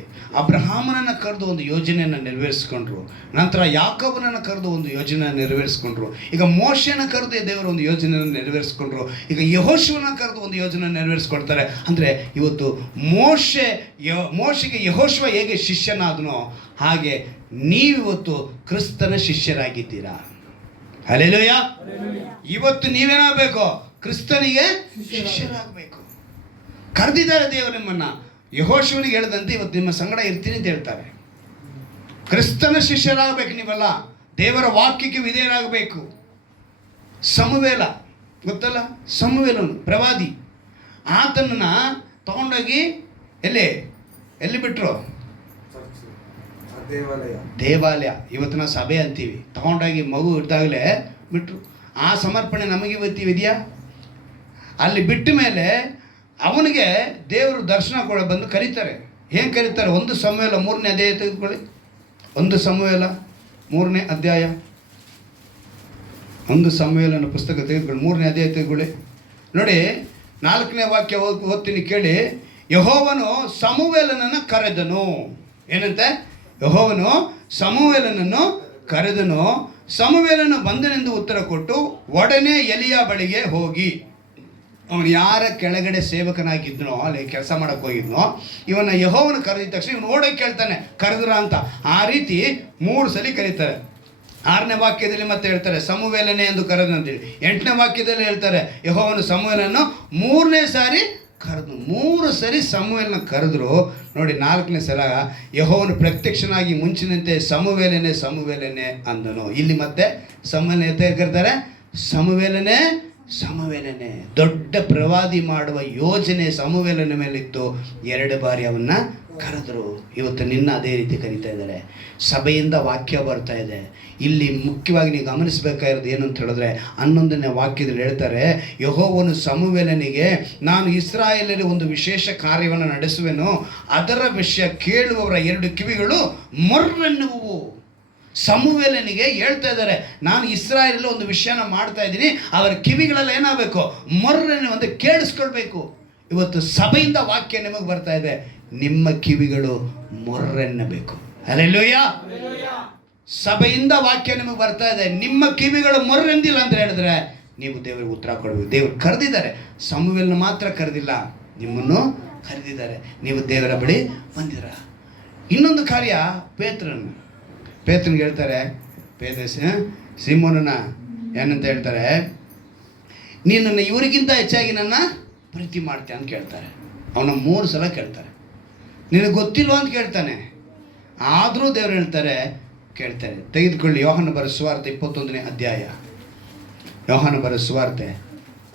ಅಬ್ರಹಾಮನನ್ನು ಕರೆದು ಒಂದು ಯೋಜನೆಯನ್ನು ನೆರವೇರಿಸ್ಕೊಂಡ್ರು. ನಂತರ ಯಾಕೋಬನನ್ನು ಕರೆದು ಒಂದು ಯೋಜನೆಯನ್ನು ನೆರವೇರಿಸ್ಕೊಂಡ್ರು. ಈಗ ಮೋಶೆನ ಕರೆದು ದೇವರು ಒಂದು ಯೋಜನೆಯನ್ನು ನೆರವೇರಿಸ್ಕೊಂಡ್ರು. ಈಗ ಯೆಹೋಶುವನ ಕರೆದು ಒಂದು ಯೋಜನೆ ನೆರವೇರಿಸ್ಕೊಳ್ತಾರೆ. ಅಂದರೆ ಇವತ್ತು ಮೋಶೆಗೆ ಯೆಹೋಶುವ ಹೇಗೆ ಶಿಷ್ಯನಾದನೋ ಹಾಗೆ ನೀವಿವತ್ತು ಕ್ರಿಸ್ತನ ಶಿಷ್ಯರಾಗಿದ್ದೀರಾ. ಹಲ್ಲೆಲೂಯಾ. ಇವತ್ತು ನೀವೇನಾಗಬೇಕು? ಕ್ರಿಸ್ತನಿಗೆ ಶಿಷ್ಯರಾಗಬೇಕು. ಕರೆದಿದ್ದಾರೆ ದೇವರು ನಿಮ್ಮನ್ನು. ಯೆಹೋಶುವನಿಗೆ ಹೇಳಿದಂತೆ ಇವತ್ತು ನಿಮ್ಮ ಸಂಗಡ ಇರ್ತೀನಿ ಅಂತ ಹೇಳ್ತಾರೆ. ಕ್ರಿಸ್ತನ ಶಿಷ್ಯರಾಗಬೇಕು ನೀವೆಲ್ಲ. ದೇವರ ವಾಕ್ಯಕ್ಕೆ ವಿಧೇಯರಾಗಬೇಕು. ಸಮುವೇಲ ಗೊತ್ತಲ್ಲ? ಸಮುವೇಲನು ಪ್ರವಾದಿ. ಆತನನ್ನು ತಗೊಂಡೋಗಿ ಎಲ್ಲಿ ಬಿಟ್ಟರು? ದೇವಾಲಯ. ಇವತ್ತಿನ ಸಭೆ ಅಂತೀವಿ. ತಗೊಂಡೋಗಿ ಮಗು ಇದ್ದಾಗಲೇ ಬಿಟ್ಟರು. ಆ ಸಮರ್ಪಣೆ ನಮಗೆ ಇವತ್ತಿದೆಯಾ? ಅಲ್ಲಿ ಬಿಟ್ಟ ಮೇಲೆ ಅವನಿಗೆ ದೇವರು ದರ್ಶನ ಬಂದು ಕರೀತಾರೆ. ಏನು ಕರೀತಾರೆ? 1 ಸಮುವೇಲ 3ನೇ ಅಧ್ಯಾಯ ತೆಗೆದುಕೊಳ್ಳಿ. 1 ಸಮುವೇಲ 3ನೇ ಅಧ್ಯಾಯ, 1 ಸಮುವೇಲನ ಪುಸ್ತಕ ತೆಗೆದುಕೊಳ್ಳಿ, 3ನೇ ಅಧ್ಯಾಯ ತೆಗೆದುಕೊಳ್ಳಿ. ನೋಡಿ 4ನೇ ವಾಕ್ಯ ಓದ್ತೀನಿ ಕೇಳಿ. ಯೆಹೋವನು ಸಮುವೇಲನನ್ನು ಕರೆದನು. ಏನಂತೆ? ಯೆಹೋವನು ಸಮುವೇಲನನ್ನು ಕರೆದನು. ಸಮುವೇಲನು ಬಂದನೆಂದು ಉತ್ತರ ಕೊಟ್ಟು ಒಡನೆ ಎಲಿಯ ಬಳಿಗೆ ಹೋಗಿ, ಅವನು ಯಾರ ಕೆಳಗಡೆ ಸೇವಕನಾಗಿದ್ನೋ, ಅಲ್ಲಿ ಕೆಲಸ ಮಾಡೋಕ್ಕೆ ಹೋಗಿದ್ನೋ, ಇವನ್ನ ಯೆಹೋವನು ಕರೆದಿದ ತಕ್ಷಣ ಇವನು ಓಡೋಕೆ ಕೇಳ್ತಾನೆ, ಕರೆದ್ರ ಅಂತ. ಆ ರೀತಿ 3 ಸಲ ಕರೀತಾರೆ. 6ನೇ ವಾಕ್ಯದಲ್ಲಿ ಮತ್ತೆ ಹೇಳ್ತಾರೆ ಸಮುವೇಲನೆ ಎಂದು ಕರೆದಂತೇಳಿ. 8ನೇ ವಾಕ್ಯದಲ್ಲಿ ಹೇಳ್ತಾರೆ ಯೆಹೋವನು ಸಮುವೇಲನನ್ನು 3ನೇ ಸಾರಿ ಕರೆದು. 3 ಸರಿ ಸಮುವೇಲನ ಕರೆದ್ರು. ನೋಡಿ 4ನೇ ಸಲ ಯೆಹೋವನು ಪ್ರತ್ಯಕ್ಷನಾಗಿ ಮುಂಚಿನಂತೆ ಸಮುವೇಲನೆ ಅಂದನು. ಇಲ್ಲಿ ಮತ್ತೆ ಸಮುವೇಲನೆ ಕರೀತಾರೆ, ಸಮುವೇಲನೆ. ದೊಡ್ಡ ಪ್ರವಾದಿ ಮಾಡುವ ಯೋಜನೆ ಸಮುವೇಲನ ಮೇಲಿತ್ತು. 2 ಬಾರಿ ಅವನ್ನ ಕರೆದ್ರು. ಇವತ್ತು ನಿನ್ನ ಅದೇ ರೀತಿ ಕರೀತಾ ಇದ್ದಾರೆ. ಸಭೆಯಿಂದ ವಾಕ್ಯ ಬರ್ತಾ ಇದೆ. ಇಲ್ಲಿ ಮುಖ್ಯವಾಗಿ ನೀವು ಗಮನಿಸಬೇಕಾಗಿರೋದು ಏನು ಅಂತ ಹೇಳಿದ್ರೆ 11ನೇ ವಾಕ್ಯದಲ್ಲಿ ಹೇಳ್ತಾರೆ, ಯೆಹೋವನು ಸಮುವೇಲನಿಗೆ, ನಾನು ಇಸ್ರಾಯೇಲರಿಗೆ ಒಂದು ವಿಶೇಷ ಕಾರ್ಯವನ್ನು ನಡೆಸುವೆನು, ಅದರ ವಿಷಯ ಕೇಳುವವರ 2 ಕಿವಿಗಳು ಮೊರ್ರೆನ್ನುವು. ಸಮುವೇಲನಿಗೆ ಹೇಳ್ತಾ ಇದ್ದಾರೆ, ನಾನು ಇಸ್ರಾಯೇಲಲ್ಲಿ ಒಂದು ವಿಷಯನ ಮಾಡ್ತಾ ಇದ್ದೀನಿ, ಅವರ ಕಿವಿಗಳೆಲ್ಲ ಏನಾಗಬೇಕು? ಮೊರ್ರೆನ್ನುವಂತೆ ಕೇಳಿಸ್ಕೊಳ್ಬೇಕು. ಇವತ್ತು ಸಭೆಯಿಂದ ವಾಕ್ಯ ನಿಮಗೆ ಬರ್ತಾ ಇದೆ, ನಿಮ್ಮ ಕಿವಿಗಳು ಮೊರ್ರೆನ್ನಬೇಕು. ಹಲ್ಲೆಲೂಯಾ. ಸಭೆಯಿಂದ ವಾಕ್ಯ ನಿಮಗೆ ಬರ್ತಾ ಇದೆ, ನಿಮ್ಮ ಕಿವಿಗಳು ಮೊರ್ರೆಂದಿಲ್ಲ ಅಂತ ಹೇಳಿದ್ರೆ ನೀವು ದೇವರಿಗೆ ಉತ್ತರ ಕೊಡಬೇಕು. ದೇವರು ಕರೆದಿದ್ದಾರೆ, ಸಮುವೇಲನ ಮಾತ್ರ ಕರೆದಿಲ್ಲ, ನಿಮ್ಮನ್ನು ಕರೆದಿದ್ದಾರೆ. ನೀವು ದೇವರ ಬಳಿ ಬಂದಿರ. ಇನ್ನೊಂದು ಕಾರ್ಯ, ಪೇತ್ರನಿಗೆ ಹೇಳ್ತಾರೆ, ಸಿಮೋನನ ಏನಂತ ಹೇಳ್ತಾರೆ, ನೀನನ್ನು ಇವರಿಗಿಂತ ಹೆಚ್ಚಾಗಿ ನನ್ನ ಪ್ರೀತಿ ಮಾಡ್ತೀಯ ಅಂತ ಕೇಳ್ತಾರೆ. ಅವನ 3 ಸಲ ಕೇಳ್ತಾರೆ. ನಿನಗೆ ಗೊತ್ತಿಲ್ವ ಅಂತ ಕೇಳ್ತಾನೆ. ಆದರೂ ದೇವರು ಹೇಳ್ತಾರೆ, ಕೇಳ್ತಾರೆ. ತೆಗೆದುಕೊಳ್ಳಿ ಯೋಹಾನ ಬರೆದ ಸುವಾರ್ತೆ 21ನೇ ಅಧ್ಯಾಯ. ಯೋಹಾನ ಬರೆದ ಸುವಾರ್ತೆ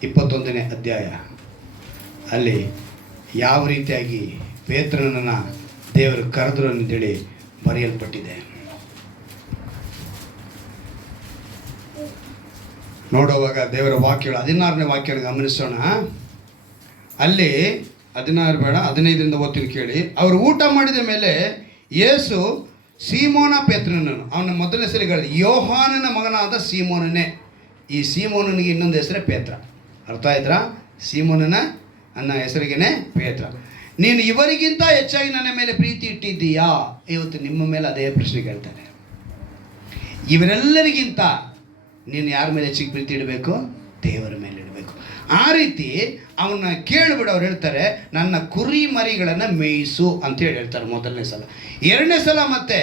21ನೇ ಅಧ್ಯಾಯ. ಅಲ್ಲಿ ಯಾವ ರೀತಿಯಾಗಿ ಪೇತ್ರನನ್ನು ದೇವರು ಕರೆದ್ರು ಅಂತೇಳಿ ಬರೆಯಲ್ಪಟ್ಟಿದೆ. ನೋಡುವಾಗ ದೇವರ ವಾಕ್ಯಗಳು 16ನೇ ವಾಕ್ಯವನ್ನು ಗಮನಿಸೋಣ. ಅಲ್ಲಿ 16 ಬೇಡ 15ರಿಂದ ಓದ್ತೀನಿ ಕೇಳಿ. ಅವರು ಊಟ ಮಾಡಿದ ಮೇಲೆ ಯೇಸು ಸೀಮೋನ ಪೇತ್ರನನ್ನು, ಅವನ ಮೊದಲನೇ ಹೆಸರು ಯೋಹಾನನ ಮಗನಾದ ಸೀಮೋನನೇ. ಈ ಸೀಮೋನನಿಗೆ ಇನ್ನೊಂದು ಹೆಸರೇ ಪೇತ್ರ. ಅರ್ಥ ಆಯ್ತಾ? ಸೀಮೋನನ ಅನ್ನ ಹೆಸರಿಗೇನೆ ಪೇತ್ರ. ನೀನು ಇವರಿಗಿಂತ ಹೆಚ್ಚಾಗಿ ನನ್ನ ಮೇಲೆ ಪ್ರೀತಿ ಇಟ್ಟಿದ್ದೀಯಾ? ಇವತ್ತು ನಿಮ್ಮ ಮೇಲೆ ಅದೇ ಪ್ರಶ್ನೆ ಕೇಳ್ತಾನೆ. ಇವರೆಲ್ಲರಿಗಿಂತ ನೀನು ಯಾರ ಮೇಲೆ ಹೆಚ್ಚಿಗೆ ಪ್ರೀತಿ ಇಡಬೇಕು? ದೇವರ ಮೇಲೆ ಇಡಬೇಕು. ಆ ರೀತಿ ಅವನ್ನ ಕೇಳಿಬಿಡು. ಅವ್ರು ಹೇಳ್ತಾರೆ, ನನ್ನ ಕುರಿ ಮರಿಗಳನ್ನು ಮೇಯಿಸು ಅಂತೇಳಿ ಹೇಳ್ತಾರೆ ಮೊದಲನೇ ಸಲ. 2ನೇ ಸಲ ಮತ್ತೆ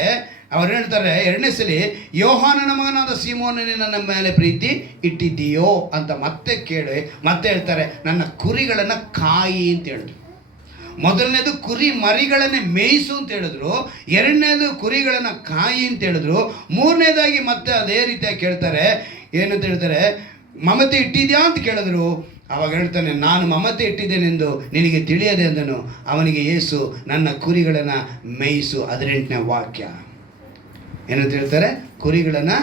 ಅವ್ರು ಹೇಳ್ತಾರೆ, 2ನೇ ಸಲ ಯೋಹಾನನ ಮಗನಾದ ಸೀಮೋನನೇ ನನ್ನ ಮೇಲೆ ಪ್ರೀತಿ ಇಟ್ಟಿದ್ದೀಯೋ ಅಂತ ಮತ್ತೆ ಕೇಳಿ ಮತ್ತೆ ಹೇಳ್ತಾರೆ, ನನ್ನ ಕುರಿಗಳನ್ನು ಕಾಯಿ ಅಂತ ಹೇಳಿದ್ರು. ಮೊದಲನೇದು ಕುರಿ ಮರಿಗಳನ್ನೇ ಮೇಯಿಸು ಅಂತ ಹೇಳಿದ್ರು, 2ನೇದು ಕುರಿಗಳನ್ನು ಕಾಯಿ ಅಂತ ಹೇಳಿದ್ರು, 3ನೇದಾಗಿ ಮತ್ತೆ ಅದೇ ರೀತಿಯಾಗಿ ಕೇಳ್ತಾರೆ. ಏನಂತ ಹೇಳ್ತಾರೆ, ಮಮತೆ ಇಟ್ಟಿದ್ಯಾ ಅಂತ ಕೇಳಿದ್ರು. ಅವಾಗ ಹೇಳ್ತಾನೆ, ನಾನು ಮಮತೆ ಇಟ್ಟಿದ್ದೇನೆಂದು ನಿನಗೆ ತಿಳಿಯದೆ ಅಂದನು. ಅವನಿಗೆ ಯೇಸು, ನನ್ನ ಕುರಿಗಳನ್ನು ಮೇಯಿಸು. 18ನೇ ವಾಕ್ಯ ಏನಂತ ಹೇಳ್ತಾರೆ, ಕುರಿಗಳನ್ನು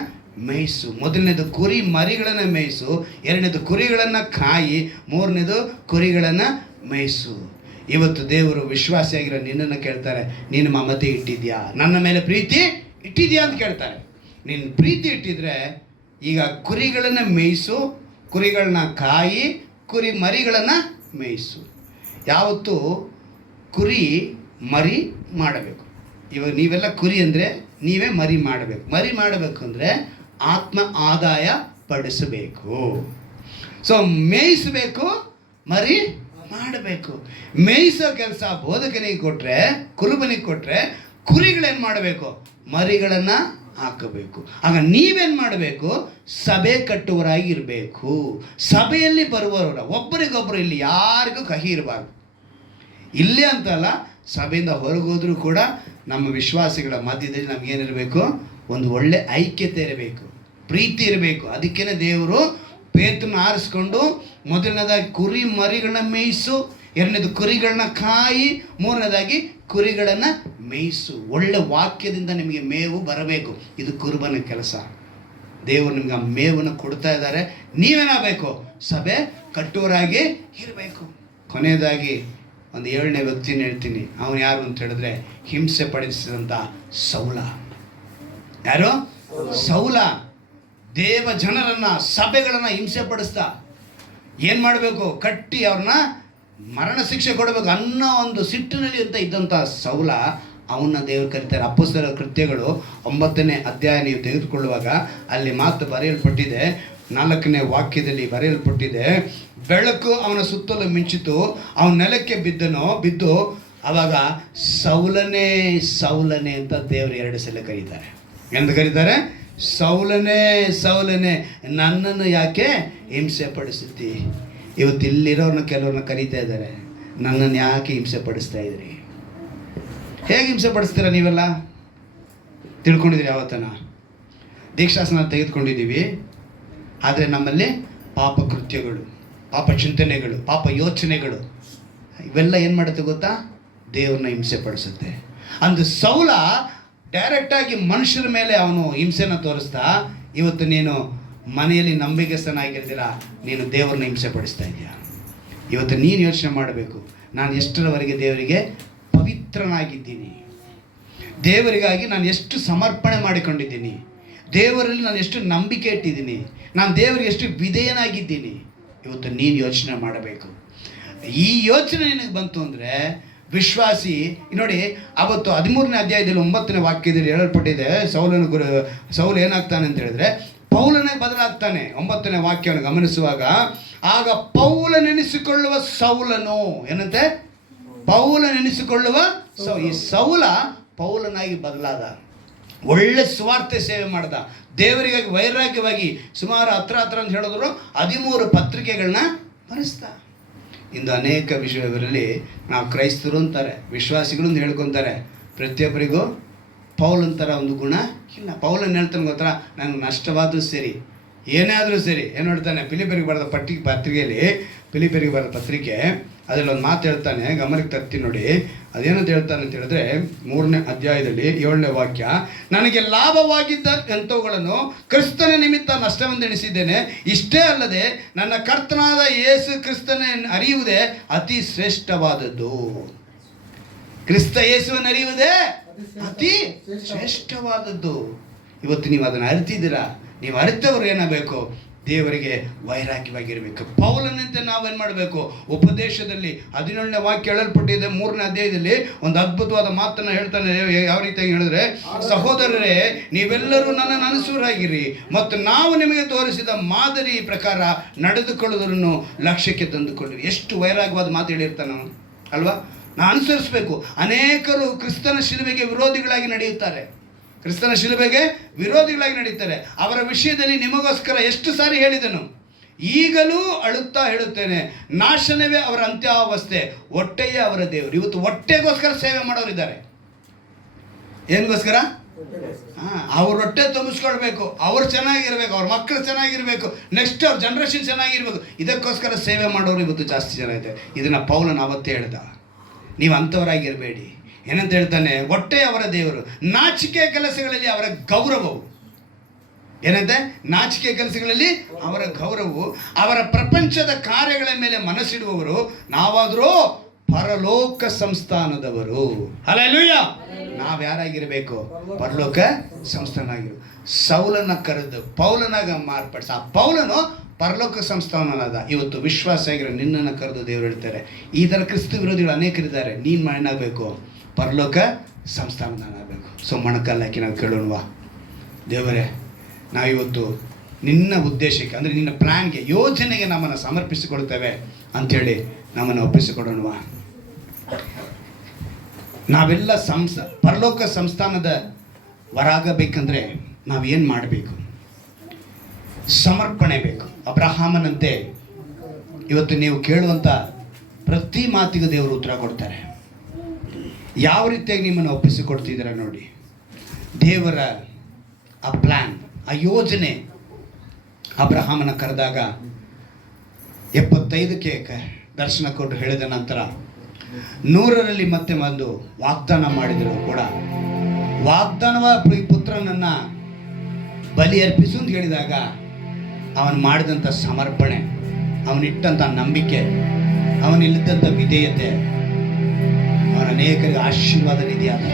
ಮೇಯಿಸು. ಮೊದಲನೇದು ಕುರಿ ಮರಿಗಳನ್ನು ಮೇಯಿಸು, 2ನೇದು ಕುರಿಗಳನ್ನು ಕಾಯಿ, 3ನೇದು ಕುರಿಗಳನ್ನು ಮೇಯಿಸು. ಇವತ್ತು ದೇವರು ವಿಶ್ವಾಸಿಯಾಗಿರೋ ನಿನ್ನನ್ನು ಕೇಳ್ತಾರೆ, ನೀನು ಮಮತೆ ಇಟ್ಟಿದ್ಯಾ? ನನ್ನ ಮೇಲೆ ಪ್ರೀತಿ ಇಟ್ಟಿದ್ಯಾ ಅಂತ ಕೇಳ್ತಾರೆ. ನೀನು ಪ್ರೀತಿ ಇಟ್ಟಿದ್ರೆ ಈಗ ಕುರಿಗಳನ್ನು ಮೇಯಿಸು, ಕುರಿಗಳನ್ನ ಕಾಯಿ, ಕುರಿ ಮರಿಗಳನ್ನು ಮೇಯಿಸು. ಯಾವತ್ತೂ ಕುರಿ ಮರಿ ಮಾಡಬೇಕು. ಇವಾಗ ನೀವೆಲ್ಲ ಕುರಿ ಅಂದರೆ ನೀವೇ ಮರಿ ಮಾಡಬೇಕು. ಮರಿ ಮಾಡಬೇಕು ಅಂದರೆ ಆತ್ಮ ಆದಾಯ ಪಡಿಸಬೇಕು. ಸೊ ಮೇಯಿಸಬೇಕು, ಮರಿ ಮಾಡಬೇಕು. ಮೇಯಿಸೋ ಕೆಲಸ ಬೋಧಕನಿಗೆ ಕೊಟ್ಟರೆ, ಕುರುಬನಿಗೆ ಕೊಟ್ಟರೆ, ಕುರಿಗಳೇನು ಮಾಡಬೇಕು? ಮರಿಗಳನ್ನು ಹಾಕಬೇಕು. ಆಗ ನೀವೇನು ಮಾಡಬೇಕು? ಸಭೆ ಕಟ್ಟುವರಾಗಿ ಇರಬೇಕು. ಸಭೆಯಲ್ಲಿ ಬರುವವರ ಒಬ್ಬರಿಗೊಬ್ಬರು ಇಲ್ಲಿ ಯಾರಿಗೂ ಕಹಿ ಇರಬಾರ್ದು. ಇಲ್ಲೇ ಅಂತಲ್ಲ, ಸಭೆಯಿಂದ ಹೊರಗೋದ್ರೂ ಕೂಡ ನಮ್ಮ ವಿಶ್ವಾಸಿಗಳ ಮಧ್ಯದಲ್ಲಿ ನಮಗೇನಿರಬೇಕು? ಒಂದು ಒಳ್ಳೆ ಐಕ್ಯತೆ ಇರಬೇಕು, ಪ್ರೀತಿ ಇರಬೇಕು. ಅದಕ್ಕೇ ದೇವರು ಪೇತ್ರನ ಆರಿಸ್ಕೊಂಡು ಮೊದಲನೇದಾಗಿ ಕುರಿ ಮರಿಗಳನ್ನ ಮೇಯಿಸು, 2ನೇದು ಕುರಿಗಳನ್ನ ಕಾಯಿ, 3ನೇದಾಗಿ ಕುರಿಗಳನ್ನು ಮೇಯಿಸು. ಒಳ್ಳೆ ವಾಕ್ಯದಿಂದ ನಿಮಗೆ ಮೇವು ಬರಬೇಕು. ಇದು ಕುರುಬನ ಕೆಲಸ. ದೇವರು ನಿಮ್ಗೆ ಆ ಮೇವನ್ನು ಕೊಡ್ತಾ ಇದ್ದಾರೆ. ನೀವೇನಾಗಬೇಕು? ಸಭೆ ಕಟ್ಟುವರಾಗಿ ಇರಬೇಕು. ಕೊನೆಯದಾಗಿ ಒಂದು 7ನೇ ವ್ಯಕ್ತಿನ ಹೇಳ್ತೀನಿ. ಅವನು ಯಾರು ಅಂತ ಹೇಳಿದ್ರೆ, ಹಿಂಸೆ ಪಡಿಸಿದಂಥ ಸೌಲ. ಯಾರು? ಸೌಲ ದೇವ ಜನರನ್ನು, ಸಭೆಗಳನ್ನು ಹಿಂಸೆ ಪಡಿಸ್ತಾ ಏನು ಮಾಡಬೇಕು? ಕಟ್ಟಿ ಅವ್ರನ್ನ ಮರಣ ಶಿಕ್ಷೆ ಕೊಡಬೇಕು ಅನ್ನೋ ಒಂದು ಸಿಟ್ಟಿನಲ್ಲಿ ಅಂತ ಇದ್ದಂಥ ಸೌಲ, ಅವನ್ನ ದೇವರು ಕರೀತಾರೆ. ಅಪೊಸ್ತಲರ ಕೃತ್ಯಗಳು 9ನೇ ಅಧ್ಯಾಯ ನೀವು ತೆಗೆದುಕೊಳ್ಳುವಾಗ ಅಲ್ಲಿ ಮಾತು ಬರೆಯಲ್ಪಟ್ಟಿದೆ. 4ನೇ ವಾಕ್ಯದಲ್ಲಿ ಬರೆಯಲ್ಪಟ್ಟಿದೆ, ಬೆಳಕು ಅವನ ಸುತ್ತಲೂ ಮಿಂಚಿತು, ಅವನ ನೆಲಕ್ಕೆ ಬಿದ್ದು ಆವಾಗ ಸೌಲನೇ ಸೌಲನೇ ಅಂತ ದೇವರು 2 ಸಲ ಕರೀತಾರೆ. ಎಂದು ಕರೀತಾರೆ? ಸೌಲನೇ ಸೌಲನೇ, ನನ್ನನ್ನು ಯಾಕೆ ಹಿಂಸೆ ಪಡಿಸುತ್ತಿ? ಇವತ್ತು ಇಲ್ಲಿರೋರನ್ನ ಕೆಲವ್ರನ್ನ ಕರೀತಾ ಇದ್ದಾರೆ, ನನ್ನನ್ನು ಯಾಕೆ ಹಿಂಸೆ ಪಡಿಸ್ತಾ ಇದ್ರಿ? ಹೇಗೆ ಹಿಂಸೆ ಪಡಿಸ್ತೀರ ನೀವೆಲ್ಲ? ತಿಳ್ಕೊಂಡಿದ್ದೀರಿ? ಯಾವತ್ತನ ದೀಕ್ಷಾಸನ ತೆಗೆದುಕೊಂಡಿದ್ದೀವಿ, ಆದರೆ ನಮ್ಮಲ್ಲಿ ಪಾಪ ಕೃತ್ಯಗಳು, ಪಾಪ ಚಿಂತನೆಗಳು, ಪಾಪ ಯೋಚನೆಗಳು ಇವೆಲ್ಲ ಏನು ಮಾಡುತ್ತೆ ಗೊತ್ತಾ? ದೇವ್ರನ್ನ ಹಿಂಸೆ ಪಡಿಸುತ್ತೆ. ಅಂದು ಸೌಲ ಡೈರೆಕ್ಟಾಗಿ ಮನುಷ್ಯರ ಮೇಲೆ ಅವನು ಹಿಂಸೆನ ತೋರಿಸ್ತಾ, ಇವತ್ತು ನೀನು ಮನೆಯಲ್ಲಿ ನಂಬಿಕೆಸ್ತನಾಗಿರ್ತೀರ, ನೀನು ದೇವರನ್ನ ಹಿಂಸೆ ಪಡಿಸ್ತಾ ಇದೆಯಾ? ಇವತ್ತು ನೀನು ಯೋಚನೆ ಮಾಡಬೇಕು, ನಾನು ಎಷ್ಟರವರೆಗೆ ದೇವರಿಗೆ ಪವಿತ್ರನಾಗಿದ್ದೀನಿ, ದೇವರಿಗಾಗಿ ನಾನು ಎಷ್ಟು ಸಮರ್ಪಣೆ ಮಾಡಿಕೊಂಡಿದ್ದೀನಿ, ದೇವರಲ್ಲಿ ನಾನು ಎಷ್ಟು ನಂಬಿಕೆ ಇಟ್ಟಿದ್ದೀನಿ, ನಾನು ದೇವರಿಗೆ ಎಷ್ಟು ವಿಧೇಯನಾಗಿದ್ದೀನಿ. ಇವತ್ತು ನೀನು ಯೋಚನೆ ಮಾಡಬೇಕು. ಈ ಯೋಚನೆ ನಿನಗೆ ಬಂತು ಅಂದರೆ ವಿಶ್ವಾಸಿ. ನೋಡಿ, ಅವತ್ತು 13ನೇ ಅಧ್ಯಾಯದಲ್ಲಿ 9ನೇ ವಾಕ್ಯದಲ್ಲಿ ಹೇಳಲ್ಪಟ್ಟಿದೆ, ಸೌಲ ಏನಾಗ್ತಾನೆ ಅಂತ ಹೇಳಿದ್ರೆ ಪೌಲನೇ ಬದಲಾಗ್ತಾನೆ. 9ನೇ ವಾಕ್ಯವನ್ನು ಗಮನಿಸುವಾಗ, ಆಗ ಪೌಲನೆನಿಸಿಕೊಳ್ಳುವ ಸೌಲನು, ಏನಂತೆ, ಪೌಲನೆನಿಸಿಕೊಳ್ಳುವ ಈ ಸೌಲ ಪೌಲನಾಗಿ ಬದಲಾದ. ಒಳ್ಳೆ ಸ್ವಾರ್ಥ ಸೇವೆ ಮಾಡ್ದ, ದೇವರಿಗಾಗಿ ವೈರಾಗ್ಯವಾಗಿ ಸುಮಾರು ಹತ್ರ ಅಂತ ಹೇಳಿದ್ರು 13 ಪತ್ರಿಕೆಗಳನ್ನ ಬರೆಸ್ದ. ಇಂದು ಅನೇಕ ವಿಷಯಗಳಲ್ಲಿ ನಾವು ಕ್ರೈಸ್ತರು ಅಂತಾರೆ, ವಿಶ್ವಾಸಿಗಳು ಅಂತ ಹೇಳ್ಕೊತಾರೆ, ಪ್ರತಿಯೊಬ್ಬರಿಗೂ ಪೌಲನ್ ಥರ ಒಂದು ಗುಣ ಇಲ್ಲ. ಪೌಲನ್ ಹೇಳ್ತಾನೆ ಗೊತ್ತರ, ನನಗೆ ನಷ್ಟವಾದರೂ ಸರಿ, ಏನೇ ಆದರೂ ಸರಿ. ಏನು ಹೇಳ್ತಾನೆ, ಫಿಲಿಪಿಯರಿಗೆ ಬರೆದ ಪತ್ರಿಕೆಯಲ್ಲಿ, ಫಿಲಿಪಿಯರಿಗೆ ಬರೆದ ಪತ್ರಿಕೆ ಅದರಲ್ಲಿ ಒಂದು ಮಾತು ಹೇಳ್ತಾನೆ, ಗಮನಕ್ಕೆ ತರ್ತೀನಿ ನೋಡಿ. ಅದೇನಂತ ಹೇಳ್ತಾನೆ ಅಂತ ಹೇಳಿದ್ರೆ 3ನೇ ಅಧ್ಯಾಯದಲ್ಲಿ 7ನೇ ವಾಕ್ಯ, ನನಗೆ ಲಾಭವಾಗಿದ್ದ ಎಂಥವುಗಳನ್ನು ಕ್ರಿಸ್ತನ ನಿಮಿತ್ತ ನಷ್ಟವೆಂದೆಣಿಸಿದ್ದೇನೆ. ಇಷ್ಟೇ ಅಲ್ಲದೆ ನನ್ನ ಕರ್ತನಾದ ಯೇಸು ಕ್ರಿಸ್ತನ ಅರಿಯುವುದೇ ಅತಿ ಶ್ರೇಷ್ಠವಾದದ್ದು. ಕ್ರಿಸ್ತ ಯೇಸುವನ್ನು ಅರಿಯುವುದೇ ಅತಿ ಶ್ರೇಷ್ಠವಾದದ್ದು. ಇವತ್ತು ನೀವು ಅದನ್ನು ಅರಿತಿದ್ದೀರಾ? ನೀವು ಅರಿತವರು ಏನಾಗಬೇಕು? ದೇವರಿಗೆ ವೈರಾಗ್ಯವಾಗಿರಬೇಕು. ಪೌಲನಂತೆ ನಾವೇನು ಮಾಡಬೇಕು? ಉಪದೇಶದಲ್ಲಿ 17ನೇ ವಾಕ್ಯ ಹೇಳಲ್ಪಟ್ಟಿದೆ 3ನೇ ಅಧ್ಯಾಯದಲ್ಲಿ ಒಂದು ಅದ್ಭುತವಾದ ಮಾತನ್ನು ಹೇಳ್ತಾನೆ. ಯಾವ ರೀತಿಯಾಗಿ ಹೇಳಿದ್ರೆ, ಸಹೋದರರೇ, ನೀವೆಲ್ಲರೂ ನನ್ನನ್ನು ಅನುಸರಾಗಿರಿ ಮತ್ತು ನಾವು ನಿಮಗೆ ತೋರಿಸಿದ ಮಾದರಿ ಪ್ರಕಾರ ನಡೆದುಕೊಳ್ಳುವುದನ್ನು ಲಕ್ಷ್ಯಕ್ಕೆ ತಂದುಕೊಳ್ಳಿರಿ. ಎಷ್ಟು ವೈರಾಗ್ಯವಾದ ಮಾತು ಹೇಳಿರ್ತಾನೆ ಅಲ್ವಾ? ನಾವು ಅನುಸರಿಸಬೇಕು. ಅನೇಕರು ಕ್ರಿಸ್ತನ ಶಿಲುಬೆಗೆ ವಿರೋಧಿಗಳಾಗಿ ನಡೆಯುತ್ತಾರೆ, ಕ್ರಿಸ್ತನ ಶಿಲುಬೆಗೆ ವಿರೋಧಿಗಳಾಗಿ ನಡೀತಾರೆ. ಅವರ ವಿಷಯದಲ್ಲಿ ನಿಮಗೋಸ್ಕರ ಎಷ್ಟು ಸಾರಿ ಹೇಳಿದನು, ಈಗಲೂ ಅಳುತ್ತಾ ಹೇಳುತ್ತೇನೆ, ನಾಶನವೇ ಅವರ ಅಂತ್ಯಾವಸ್ಥೆ, ಹೊಟ್ಟೆಯೇ ಅವರ ದೇವರು. ಇವತ್ತು ಹೊಟ್ಟೆಗೋಸ್ಕರ ಸೇವೆ ಮಾಡೋರಿದ್ದಾರೆ. ಏನಿಗೋಸ್ಕರ? ಅವ್ರ ಹೊಟ್ಟೆ ತುಂಬಿಸ್ಕೊಳ್ಬೇಕು, ಅವ್ರು ಚೆನ್ನಾಗಿರ್ಬೇಕು, ಅವ್ರ ಮಕ್ಕಳು ಚೆನ್ನಾಗಿರ್ಬೇಕು, ನೆಕ್ಸ್ಟ್ ಅವ್ರ ಜನ್ರೇಷನ್ ಚೆನ್ನಾಗಿರ್ಬೇಕು, ಇದಕ್ಕೋಸ್ಕರ ಸೇವೆ ಮಾಡೋರು ಇವತ್ತು ಜಾಸ್ತಿ ಜನ ಇದೆ. ಇದನ್ನು ಪೌಲನ್ ಅವತ್ತೇ ಹೇಳ್ದ, ನೀವು ಅಂಥವರಾಗಿರಬೇಡಿ. ಏನಂತ ಹೇಳ್ತಾನೆ? ಹೊಟ್ಟೆ ಅವರ ದೇವರು, ನಾಚಿಕೆ ಕೆಲಸಗಳಲ್ಲಿ ಅವರ ಗೌರವವು. ಏನಂತೆ? ನಾಚಿಕೆ ಕೆಲಸಗಳಲ್ಲಿ ಅವರ ಗೌರವವು, ಅವರ ಪ್ರಪಂಚದ ಕಾರ್ಯಗಳ ಮೇಲೆ ಮನಸ್ಸಿಡುವವರು. ನಾವಾದರೂ ಪರಲೋಕ ಸಂಸ್ಥಾನದವರು. ಹಲ್ಲೆಲೂಯಾ! ನಾವ್ಯಾರಾಗಿರಬೇಕು? ಪರಲೋಕ ಸಂಸ್ಥಾನಾಗಿರು. ಸೌಲನ ಕರೆದು ಪೌಲನಾಗ ಮಾರ್ಪಡಿಸ, ಆ ಪೌಲನು ಪರಲೋಕ ಸಂಸ್ಥಾನನಾದ. ಇವತ್ತು ವಿಶ್ವಾಸ ಆಗಿರೋ ನಿನ್ನನ್ನು ಕರೆದು ದೇವರು ಹೇಳ್ತಾರೆ, ಈ ಥರ ಕ್ರಿಸ್ತ ವಿರೋಧಿಗಳು ಅನೇಕರಿದ್ದಾರೆ, ನೀನು ಏನಾಗಬೇಕು? ಪರಲೋಕ ಸಂಸ್ಥಾನದಾನಾಗಬೇಕು. ಸೊ ಮೊಣಕಾಲಾಕಿ ನಾವು ಕೇಳೋಣವಾ? ದೇವರೇ, ನಾವಿವತ್ತು ನಿನ್ನ ಉದ್ದೇಶಕ್ಕೆ, ಅಂದರೆ ನಿನ್ನ ಪ್ಲ್ಯಾನ್ಗೆ, ಯೋಜನೆಗೆ ನಮ್ಮನ್ನು ಸಮರ್ಪಿಸಿಕೊಳ್ತೇವೆ ಅಂಥೇಳಿ ನಮ್ಮನ್ನು ಒಪ್ಪಿಸಿಕೊಡೋಣವಾ? ನಾವೆಲ್ಲ ಪರಲೋಕ ಸಂಸ್ಥಾನದ ಹೊರಾಗಬೇಕಂದ್ರೆ ನಾವೇನು ಮಾಡಬೇಕು? ಸಮರ್ಪಣೆ ಬೇಕು. ಅಬ್ರಹಾಮನಂತೆ ಇವತ್ತು ನೀವು ಕೇಳುವಂಥ ಪ್ರತಿ ಮಾತಿಗೂ ದೇವರು ಉತ್ತರ ಕೊಡ್ತಾರೆ. ಯಾವ ರೀತಿಯಾಗಿ ನಿಮ್ಮನ್ನು ಒಪ್ಪಿಸಿಕೊಡ್ತಿದ್ದೀರ ನೋಡಿ. ದೇವರ ಆ ಪ್ಲ್ಯಾನ್, ಆ ಯೋಜನೆ. ಅಬ್ರಹಾಮನ ಕರೆದಾಗ 75ಕ್ಕೆ ದರ್ಶನ ಕೊಟ್ಟು ಹೇಳಿದ ನಂತರ 100ರಲ್ಲಿ ಮತ್ತೆ ಒಂದು ವಾಗ್ದಾನ ಮಾಡಿದರು ಕೂಡ. ವಾಗ್ದಾನವ ಪುತ್ರನನ್ನು ಬಲಿ ಅರ್ಪಿಸು ಅಂತ ಹೇಳಿದಾಗ ಅವನು ಮಾಡಿದಂಥ ಸಮರ್ಪಣೆ, ಅವನಿಟ್ಟಂಥ ನಂಬಿಕೆ, ಅವನಿಲ್ಲದಂಥ ವಿಧೇಯತೆ ಅವನ ಅನೇಕರಿಗೆ ಆಶೀರ್ವಾದ ನಿಧಿಯಾದ.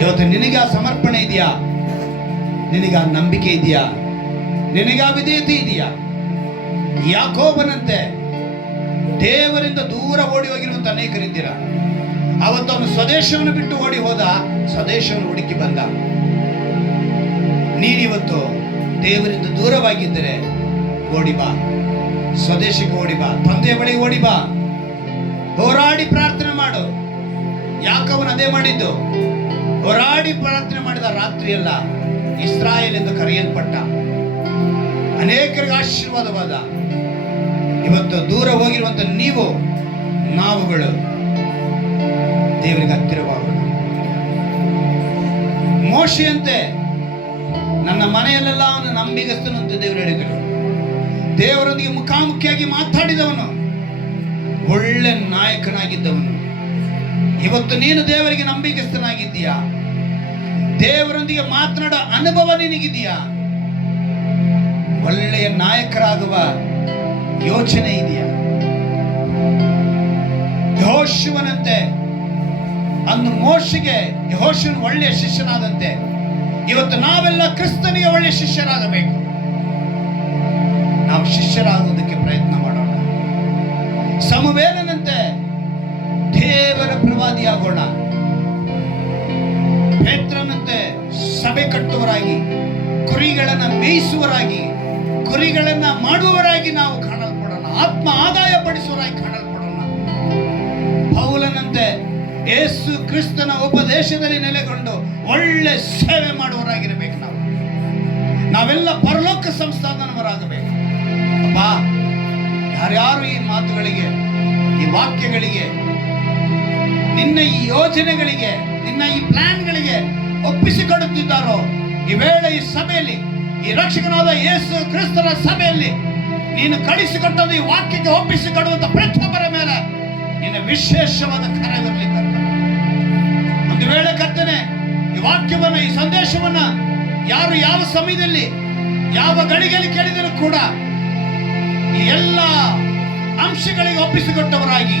ಇವತ್ತು ನಿನಗೆ ಆ ಸಮರ್ಪಣೆ ಇದೆಯಾ? ನಿನಗೆ ಆ ನಂಬಿಕೆ ಇದೆಯಾ? ನಿನಗೆ ಆ ವಿಧೇಯತೆ ಇದೆಯಾ? ಯಾಕೋಬನಂತೆ ದೇವರಿಂದ ದೂರ ಓಡಿ ಹೋಗಿರುವಂಥ ಅನೇಕರಿದ್ದೀರಾ. ಅವತ್ತು ಅವನು ಸ್ವದೇಶವನ್ನು ಬಿಟ್ಟು ಓಡಿ ಹೋದ, ಸ್ವದೇಶವನ್ನು ಹುಡುಕಿ ಬಂದ. ನೀನಿವತ್ತು ದೇವರಿಂದ ದೂರವಾಗಿದ್ದರೆ ಓಡಿ ಬಾ, ಸ್ವದೇಶಕ್ಕೆ ಓಡಿ ಬಾ, ತಂದೆಯ ಬಳಿ ಓಡಿ ಬಾ, ಹೋರಾಡಿ ಪ್ರಾರ್ಥನೆ ಮಾಡು. ಯಾಕವನು ಅದೇ ಮಾಡಿದ್ದು, ಹೋರಾಡಿ ಪ್ರಾರ್ಥನೆ ಮಾಡಿದ. ರಾತ್ರಿಯೆಲ್ಲ ಇಸ್ರಾಯೇಲ್ ಎಂದು ಕರೆಯಲ್ಪಟ್ಟ, ಅನೇಕರಿಗೆ ಆಶೀರ್ವಾದವಾದ. ಇವತ್ತು ದೂರ ಹೋಗಿರುವಂತ ನಾವುಗಳು ದೇವರಿಗೆ ಹತ್ತಿರವಾಗೋಣ. ಮೋಶೆಯಂತೆ ನನ್ನ ಮನೆಯಲ್ಲೆಲ್ಲ ಅವನು ನಂಬಿಗಸ್ತನು ಅಂತ ದೇವರು ಹೇಳಿದರು. ದೇವರೊಂದಿಗೆ ಮುಖಾಮುಖಿಯಾಗಿ ಮಾತಾಡಿದವನು, ಒಳ್ಳೆ ನಾಯಕನಾಗಿದ್ದವನು. ಇವತ್ತು ನೀನು ದೇವರಿಗೆ ನಂಬಿಗಸ್ತನಾಗಿದ್ದೀಯಾ? ದೇವರೊಂದಿಗೆ ಮಾತನಾಡೋ ಅನುಭವ ನಿನಗಿದೆಯಾ? ಒಳ್ಳೆಯ ನಾಯಕರಾಗುವ ಯೋಚನೆ ಇದೆಯಾ? ಯೆಹೋಶುವನಂತೆ ಅಂದು ಮೋಶೆಗೆ ಯೆಹೋಶುವನು ಒಳ್ಳೆಯ ಶಿಷ್ಯನಾದಂತೆ ಇವತ್ತು ನಾವೆಲ್ಲ ಕ್ರಿಸ್ತನಿಗೆ ಒಳ್ಳೆಯ ಶಿಷ್ಯರಾಗಬೇಕು. ನಾವು ಶಿಷ್ಯರಾಗುವುದಕ್ಕೆ ಪ್ರಯತ್ನ ಮಾಡೋಣ. ಸಮುವೇಲನಂತೆ ದೇವರ ಮರಿಗಳನ್ನ ಮಾಡುವವರಾಗಿ ನಾವು ಕಾಣಲ್ಪಡೋಣ, ಆತ್ಮ ಆದಾಯ ಪಡಿಸುವವರಾಗಿ ಕಾಣಲ್ಪಡೋಣ. ಪೌಲನಂತೆ ಯೇಸು ಕ್ರಿಸ್ತನ ಉಪದೇಶದಲ್ಲಿ ನೆಲೆಗೊಂಡು ಒಳ್ಳೆ ಸೇವೆ ಮಾಡುವವರಾಗಿರಬೇಕು. ನಾವೆಲ್ಲ ಪರಲೋಕ ಸಂಸ್ಥಾನವರಾಗಬೇಕು. ಅಪ್ಪ, ಯಾರ್ಯಾರು ಈ ಮಾತುಗಳಿಗೆ, ಈ ವಾಕ್ಯಗಳಿಗೆ, ನಿನ್ನ ಈ ಯೋಜನೆಗಳಿಗೆ, ನಿನ್ನ ಈ ಪ್ಲಾನ್ಗಳಿಗೆ ಒಪ್ಪಿಸಿಕೊಡುತ್ತಿದ್ದಾರೋ, ಈ ವೇಳೆ ಈ ಸಭೆಯಲ್ಲಿ, ಈ ರಕ್ಷಕನಾದ ಯೇಸು ಕ್ರಿಸ್ತನ ಸಭೆಯಲ್ಲಿ ನೀನು ಕಳಿಸಿಕೊಟ್ಟದ್ದು ಈ ವಾಕ್ಯಕ್ಕೆ ಒಪ್ಪಿಸಿಕೊಡುವಂತ ಪ್ರತಿಯೊಬ್ಬರ ಮೇಲೆ ನಿನ್ನ ವಿಶೇಷವಾದ ಕಾರ್ಯವಿರಲಿ ಕರ್ತನೆ. ಒಂದು ವೇಳೆ ಕರ್ತನೆ, ಈ ವಾಕ್ಯವನ್ನ, ಈ ಸಂದೇಶವನ್ನ ಯಾರು ಯಾವ ಸಮಯದಲ್ಲಿ ಯಾವ ಗಳಿಗೆಯಲ್ಲಿ ಕೇಳಿದರೂ ಕೂಡ ಈ ಎಲ್ಲ ಅಂಶಗಳಿಗೆ ಒಪ್ಪಿಸಿಕೊಟ್ಟವರಾಗಿ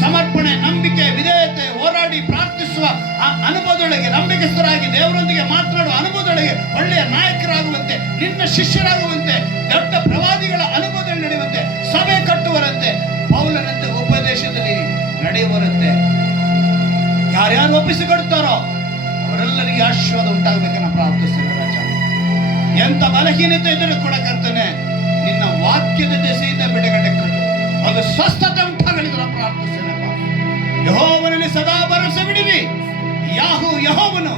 ಸಮರ್ಪಣೆ, ನಂಬಿಕೆ, ವಿಧೇಯತೆ, ಹೋರಾಡಿ ಪ್ರಾರ್ಥಿಸುವ ಆ ಅನುಭವದೊಳಗೆ ನಂಬಿಕೆಸ್ಥರಾಗಿ ದೇವರೊಂದಿಗೆ ಮಾತನಾಡುವ ಅನುಭವದೊಳಗೆ ಒಳ್ಳೆಯ ನಾಯಕರಾಗುವಂತೆ, ನಿನ್ನ ಶಿಷ್ಯರಾಗುವಂತೆ, ದೊಡ್ಡ ಪ್ರವಾದಿಗಳ ಅನುಭವದಲ್ಲಿ ನಡೆಯುವಂತೆ, ಸಭೆ ಕಟ್ಟುವರಂತೆ, ಪೌಲನಂತೆ ಉಪದೇಶದಲ್ಲಿ ನಡೆಯುವರಂತೆ ಯಾರ್ಯಾರು ಒಪ್ಪಿಸಿಕೊಡ್ತಾರೋ ಅವರೆಲ್ಲರಿಗೆ ಆಶೀರ್ವಾದ ಉಂಟಾಗಬೇಕನ್ನ ಪ್ರಾರ್ಥಿಸ್ತೇನೆ ರಾಜ. ಎಂತ ಬಲಹೀನತೆ ಇದ್ದರೂ ಕೂಡ ಕರ್ತನೆ, ನಿನ್ನ ವಾಕ್ಯದ ದೆಸೆಯಿಂದ ಬಿಡುಗಡೆ ಕಂಡು ಅದು ಸ್ವಸ್ಥತೆ ಉಂಟಾಗಲಿಲ್ಲ ಪ್ರಾರ್ಥಿಸ್ತೇನೆಪ್ಪ. ಯೆಹೋವನಲ್ಲಿ ಸದಾ ಭರವಸೆ ಬಿಡಿರಿ. ಯೆಹೋವನು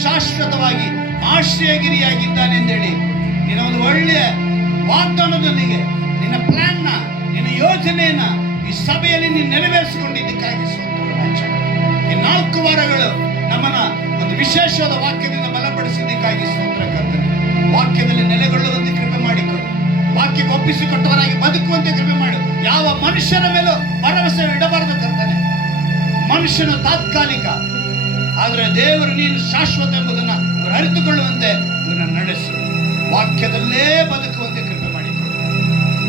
ಶಾಶ್ವತವಾಗಿ ಆಶ್ರಯಗಿರಿಯಾಗಿದ್ದಾನೆಂದೇಳಿ ನಿನ್ನ ಒಂದು ಒಳ್ಳೆಯ ವಾಗ್ದಾನದೊಂದಿಗೆ ನಿನ್ನ ಪ್ಲಾನ್ನ, ನಿನ್ನ ಯೋಜನೆಯನ್ನ ಈ ಸಭೆಯಲ್ಲಿ ನೀನು ನೆರವೇರಿಸಿಕೊಂಡಿದ್ದಕ್ಕಾಗಿ ಸ್ತೋತ್ರ ರಾಜ. ಈ 4 ವಾರಗಳು ನಮ್ಮನ್ನ ಒಂದು ವಿಶೇಷವಾದ ವಾಕ್ಯದಿಂದ ಬಲಪಡಿಸಿದ್ದಕ್ಕಾಗಿ ಸ್ತೋತ್ರ ಕರ್ತನೆ. ವಾಕ್ಯದಲ್ಲಿ ನೆಲೆಗೊಳ್ಳುವಂತೆ ಕೃಪೆ ಮಾಡಿಕೊಡು. ವಾಕ್ಯಕ್ಕೆ ಒಪ್ಪಿಸಿಕೊಟ್ಟವರಾಗಿ ಬದುಕುವಂತೆ ಕೃಪೆ ಮಾಡು. ಯಾವ ಮನುಷ್ಯನ ಮೇಲೂ ಭರವಸೆ ಇಡಬಾರದು ಕರ್ತನೆ. ಮನುಷ್ಯನು ತಾತ್ಕಾಲಿಕ, ಆದರೆ ದೇವರು ನೀನು ಶಾಶ್ವತ ಎಂಬುದನ್ನ ಇವರು ಅರಿತುಕೊಳ್ಳುವಂತೆ ಇವರನ್ನು ನಡೆಸು. ವಾಕ್ಯದಲ್ಲೇ ಬದುಕುವಂತೆ ಕೃಪೆ ಮಾಡಿಕೊಡು.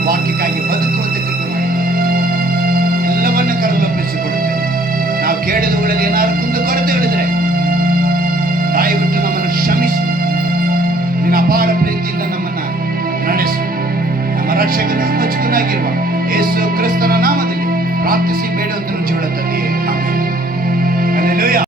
ವಾಕ್ಯಕ್ಕಾಗಿ ಬದುಕುವಂತೆ ಕೃಪೆ ಮಾಡಿಕೊಡು. ಎಲ್ಲವನ್ನ ಕರೆದೊಪ್ಪಿಸಿಕೊಡುತ್ತೇವೆ. ನಾವು ಕೇಳಿದವುಗಳಲ್ಲಿ ಏನಾದ್ರು ಕುಂದು ಕೊರತೆಗಳಿದ್ರೆ ದಯವಿಟ್ಟು ನಮ್ಮನ್ನು ಕ್ಷಮಿಸು. ನಿನ್ನ ಅಪಾರ ಪ್ರೀತಿಯಿಂದ ನಮ್ಮನ್ನ ನಡೆಸು. ನಮ್ಮ ರಕ್ಷಕನ ಮಚ್ಚಕನಾಗಿರುವ ಯೇಸು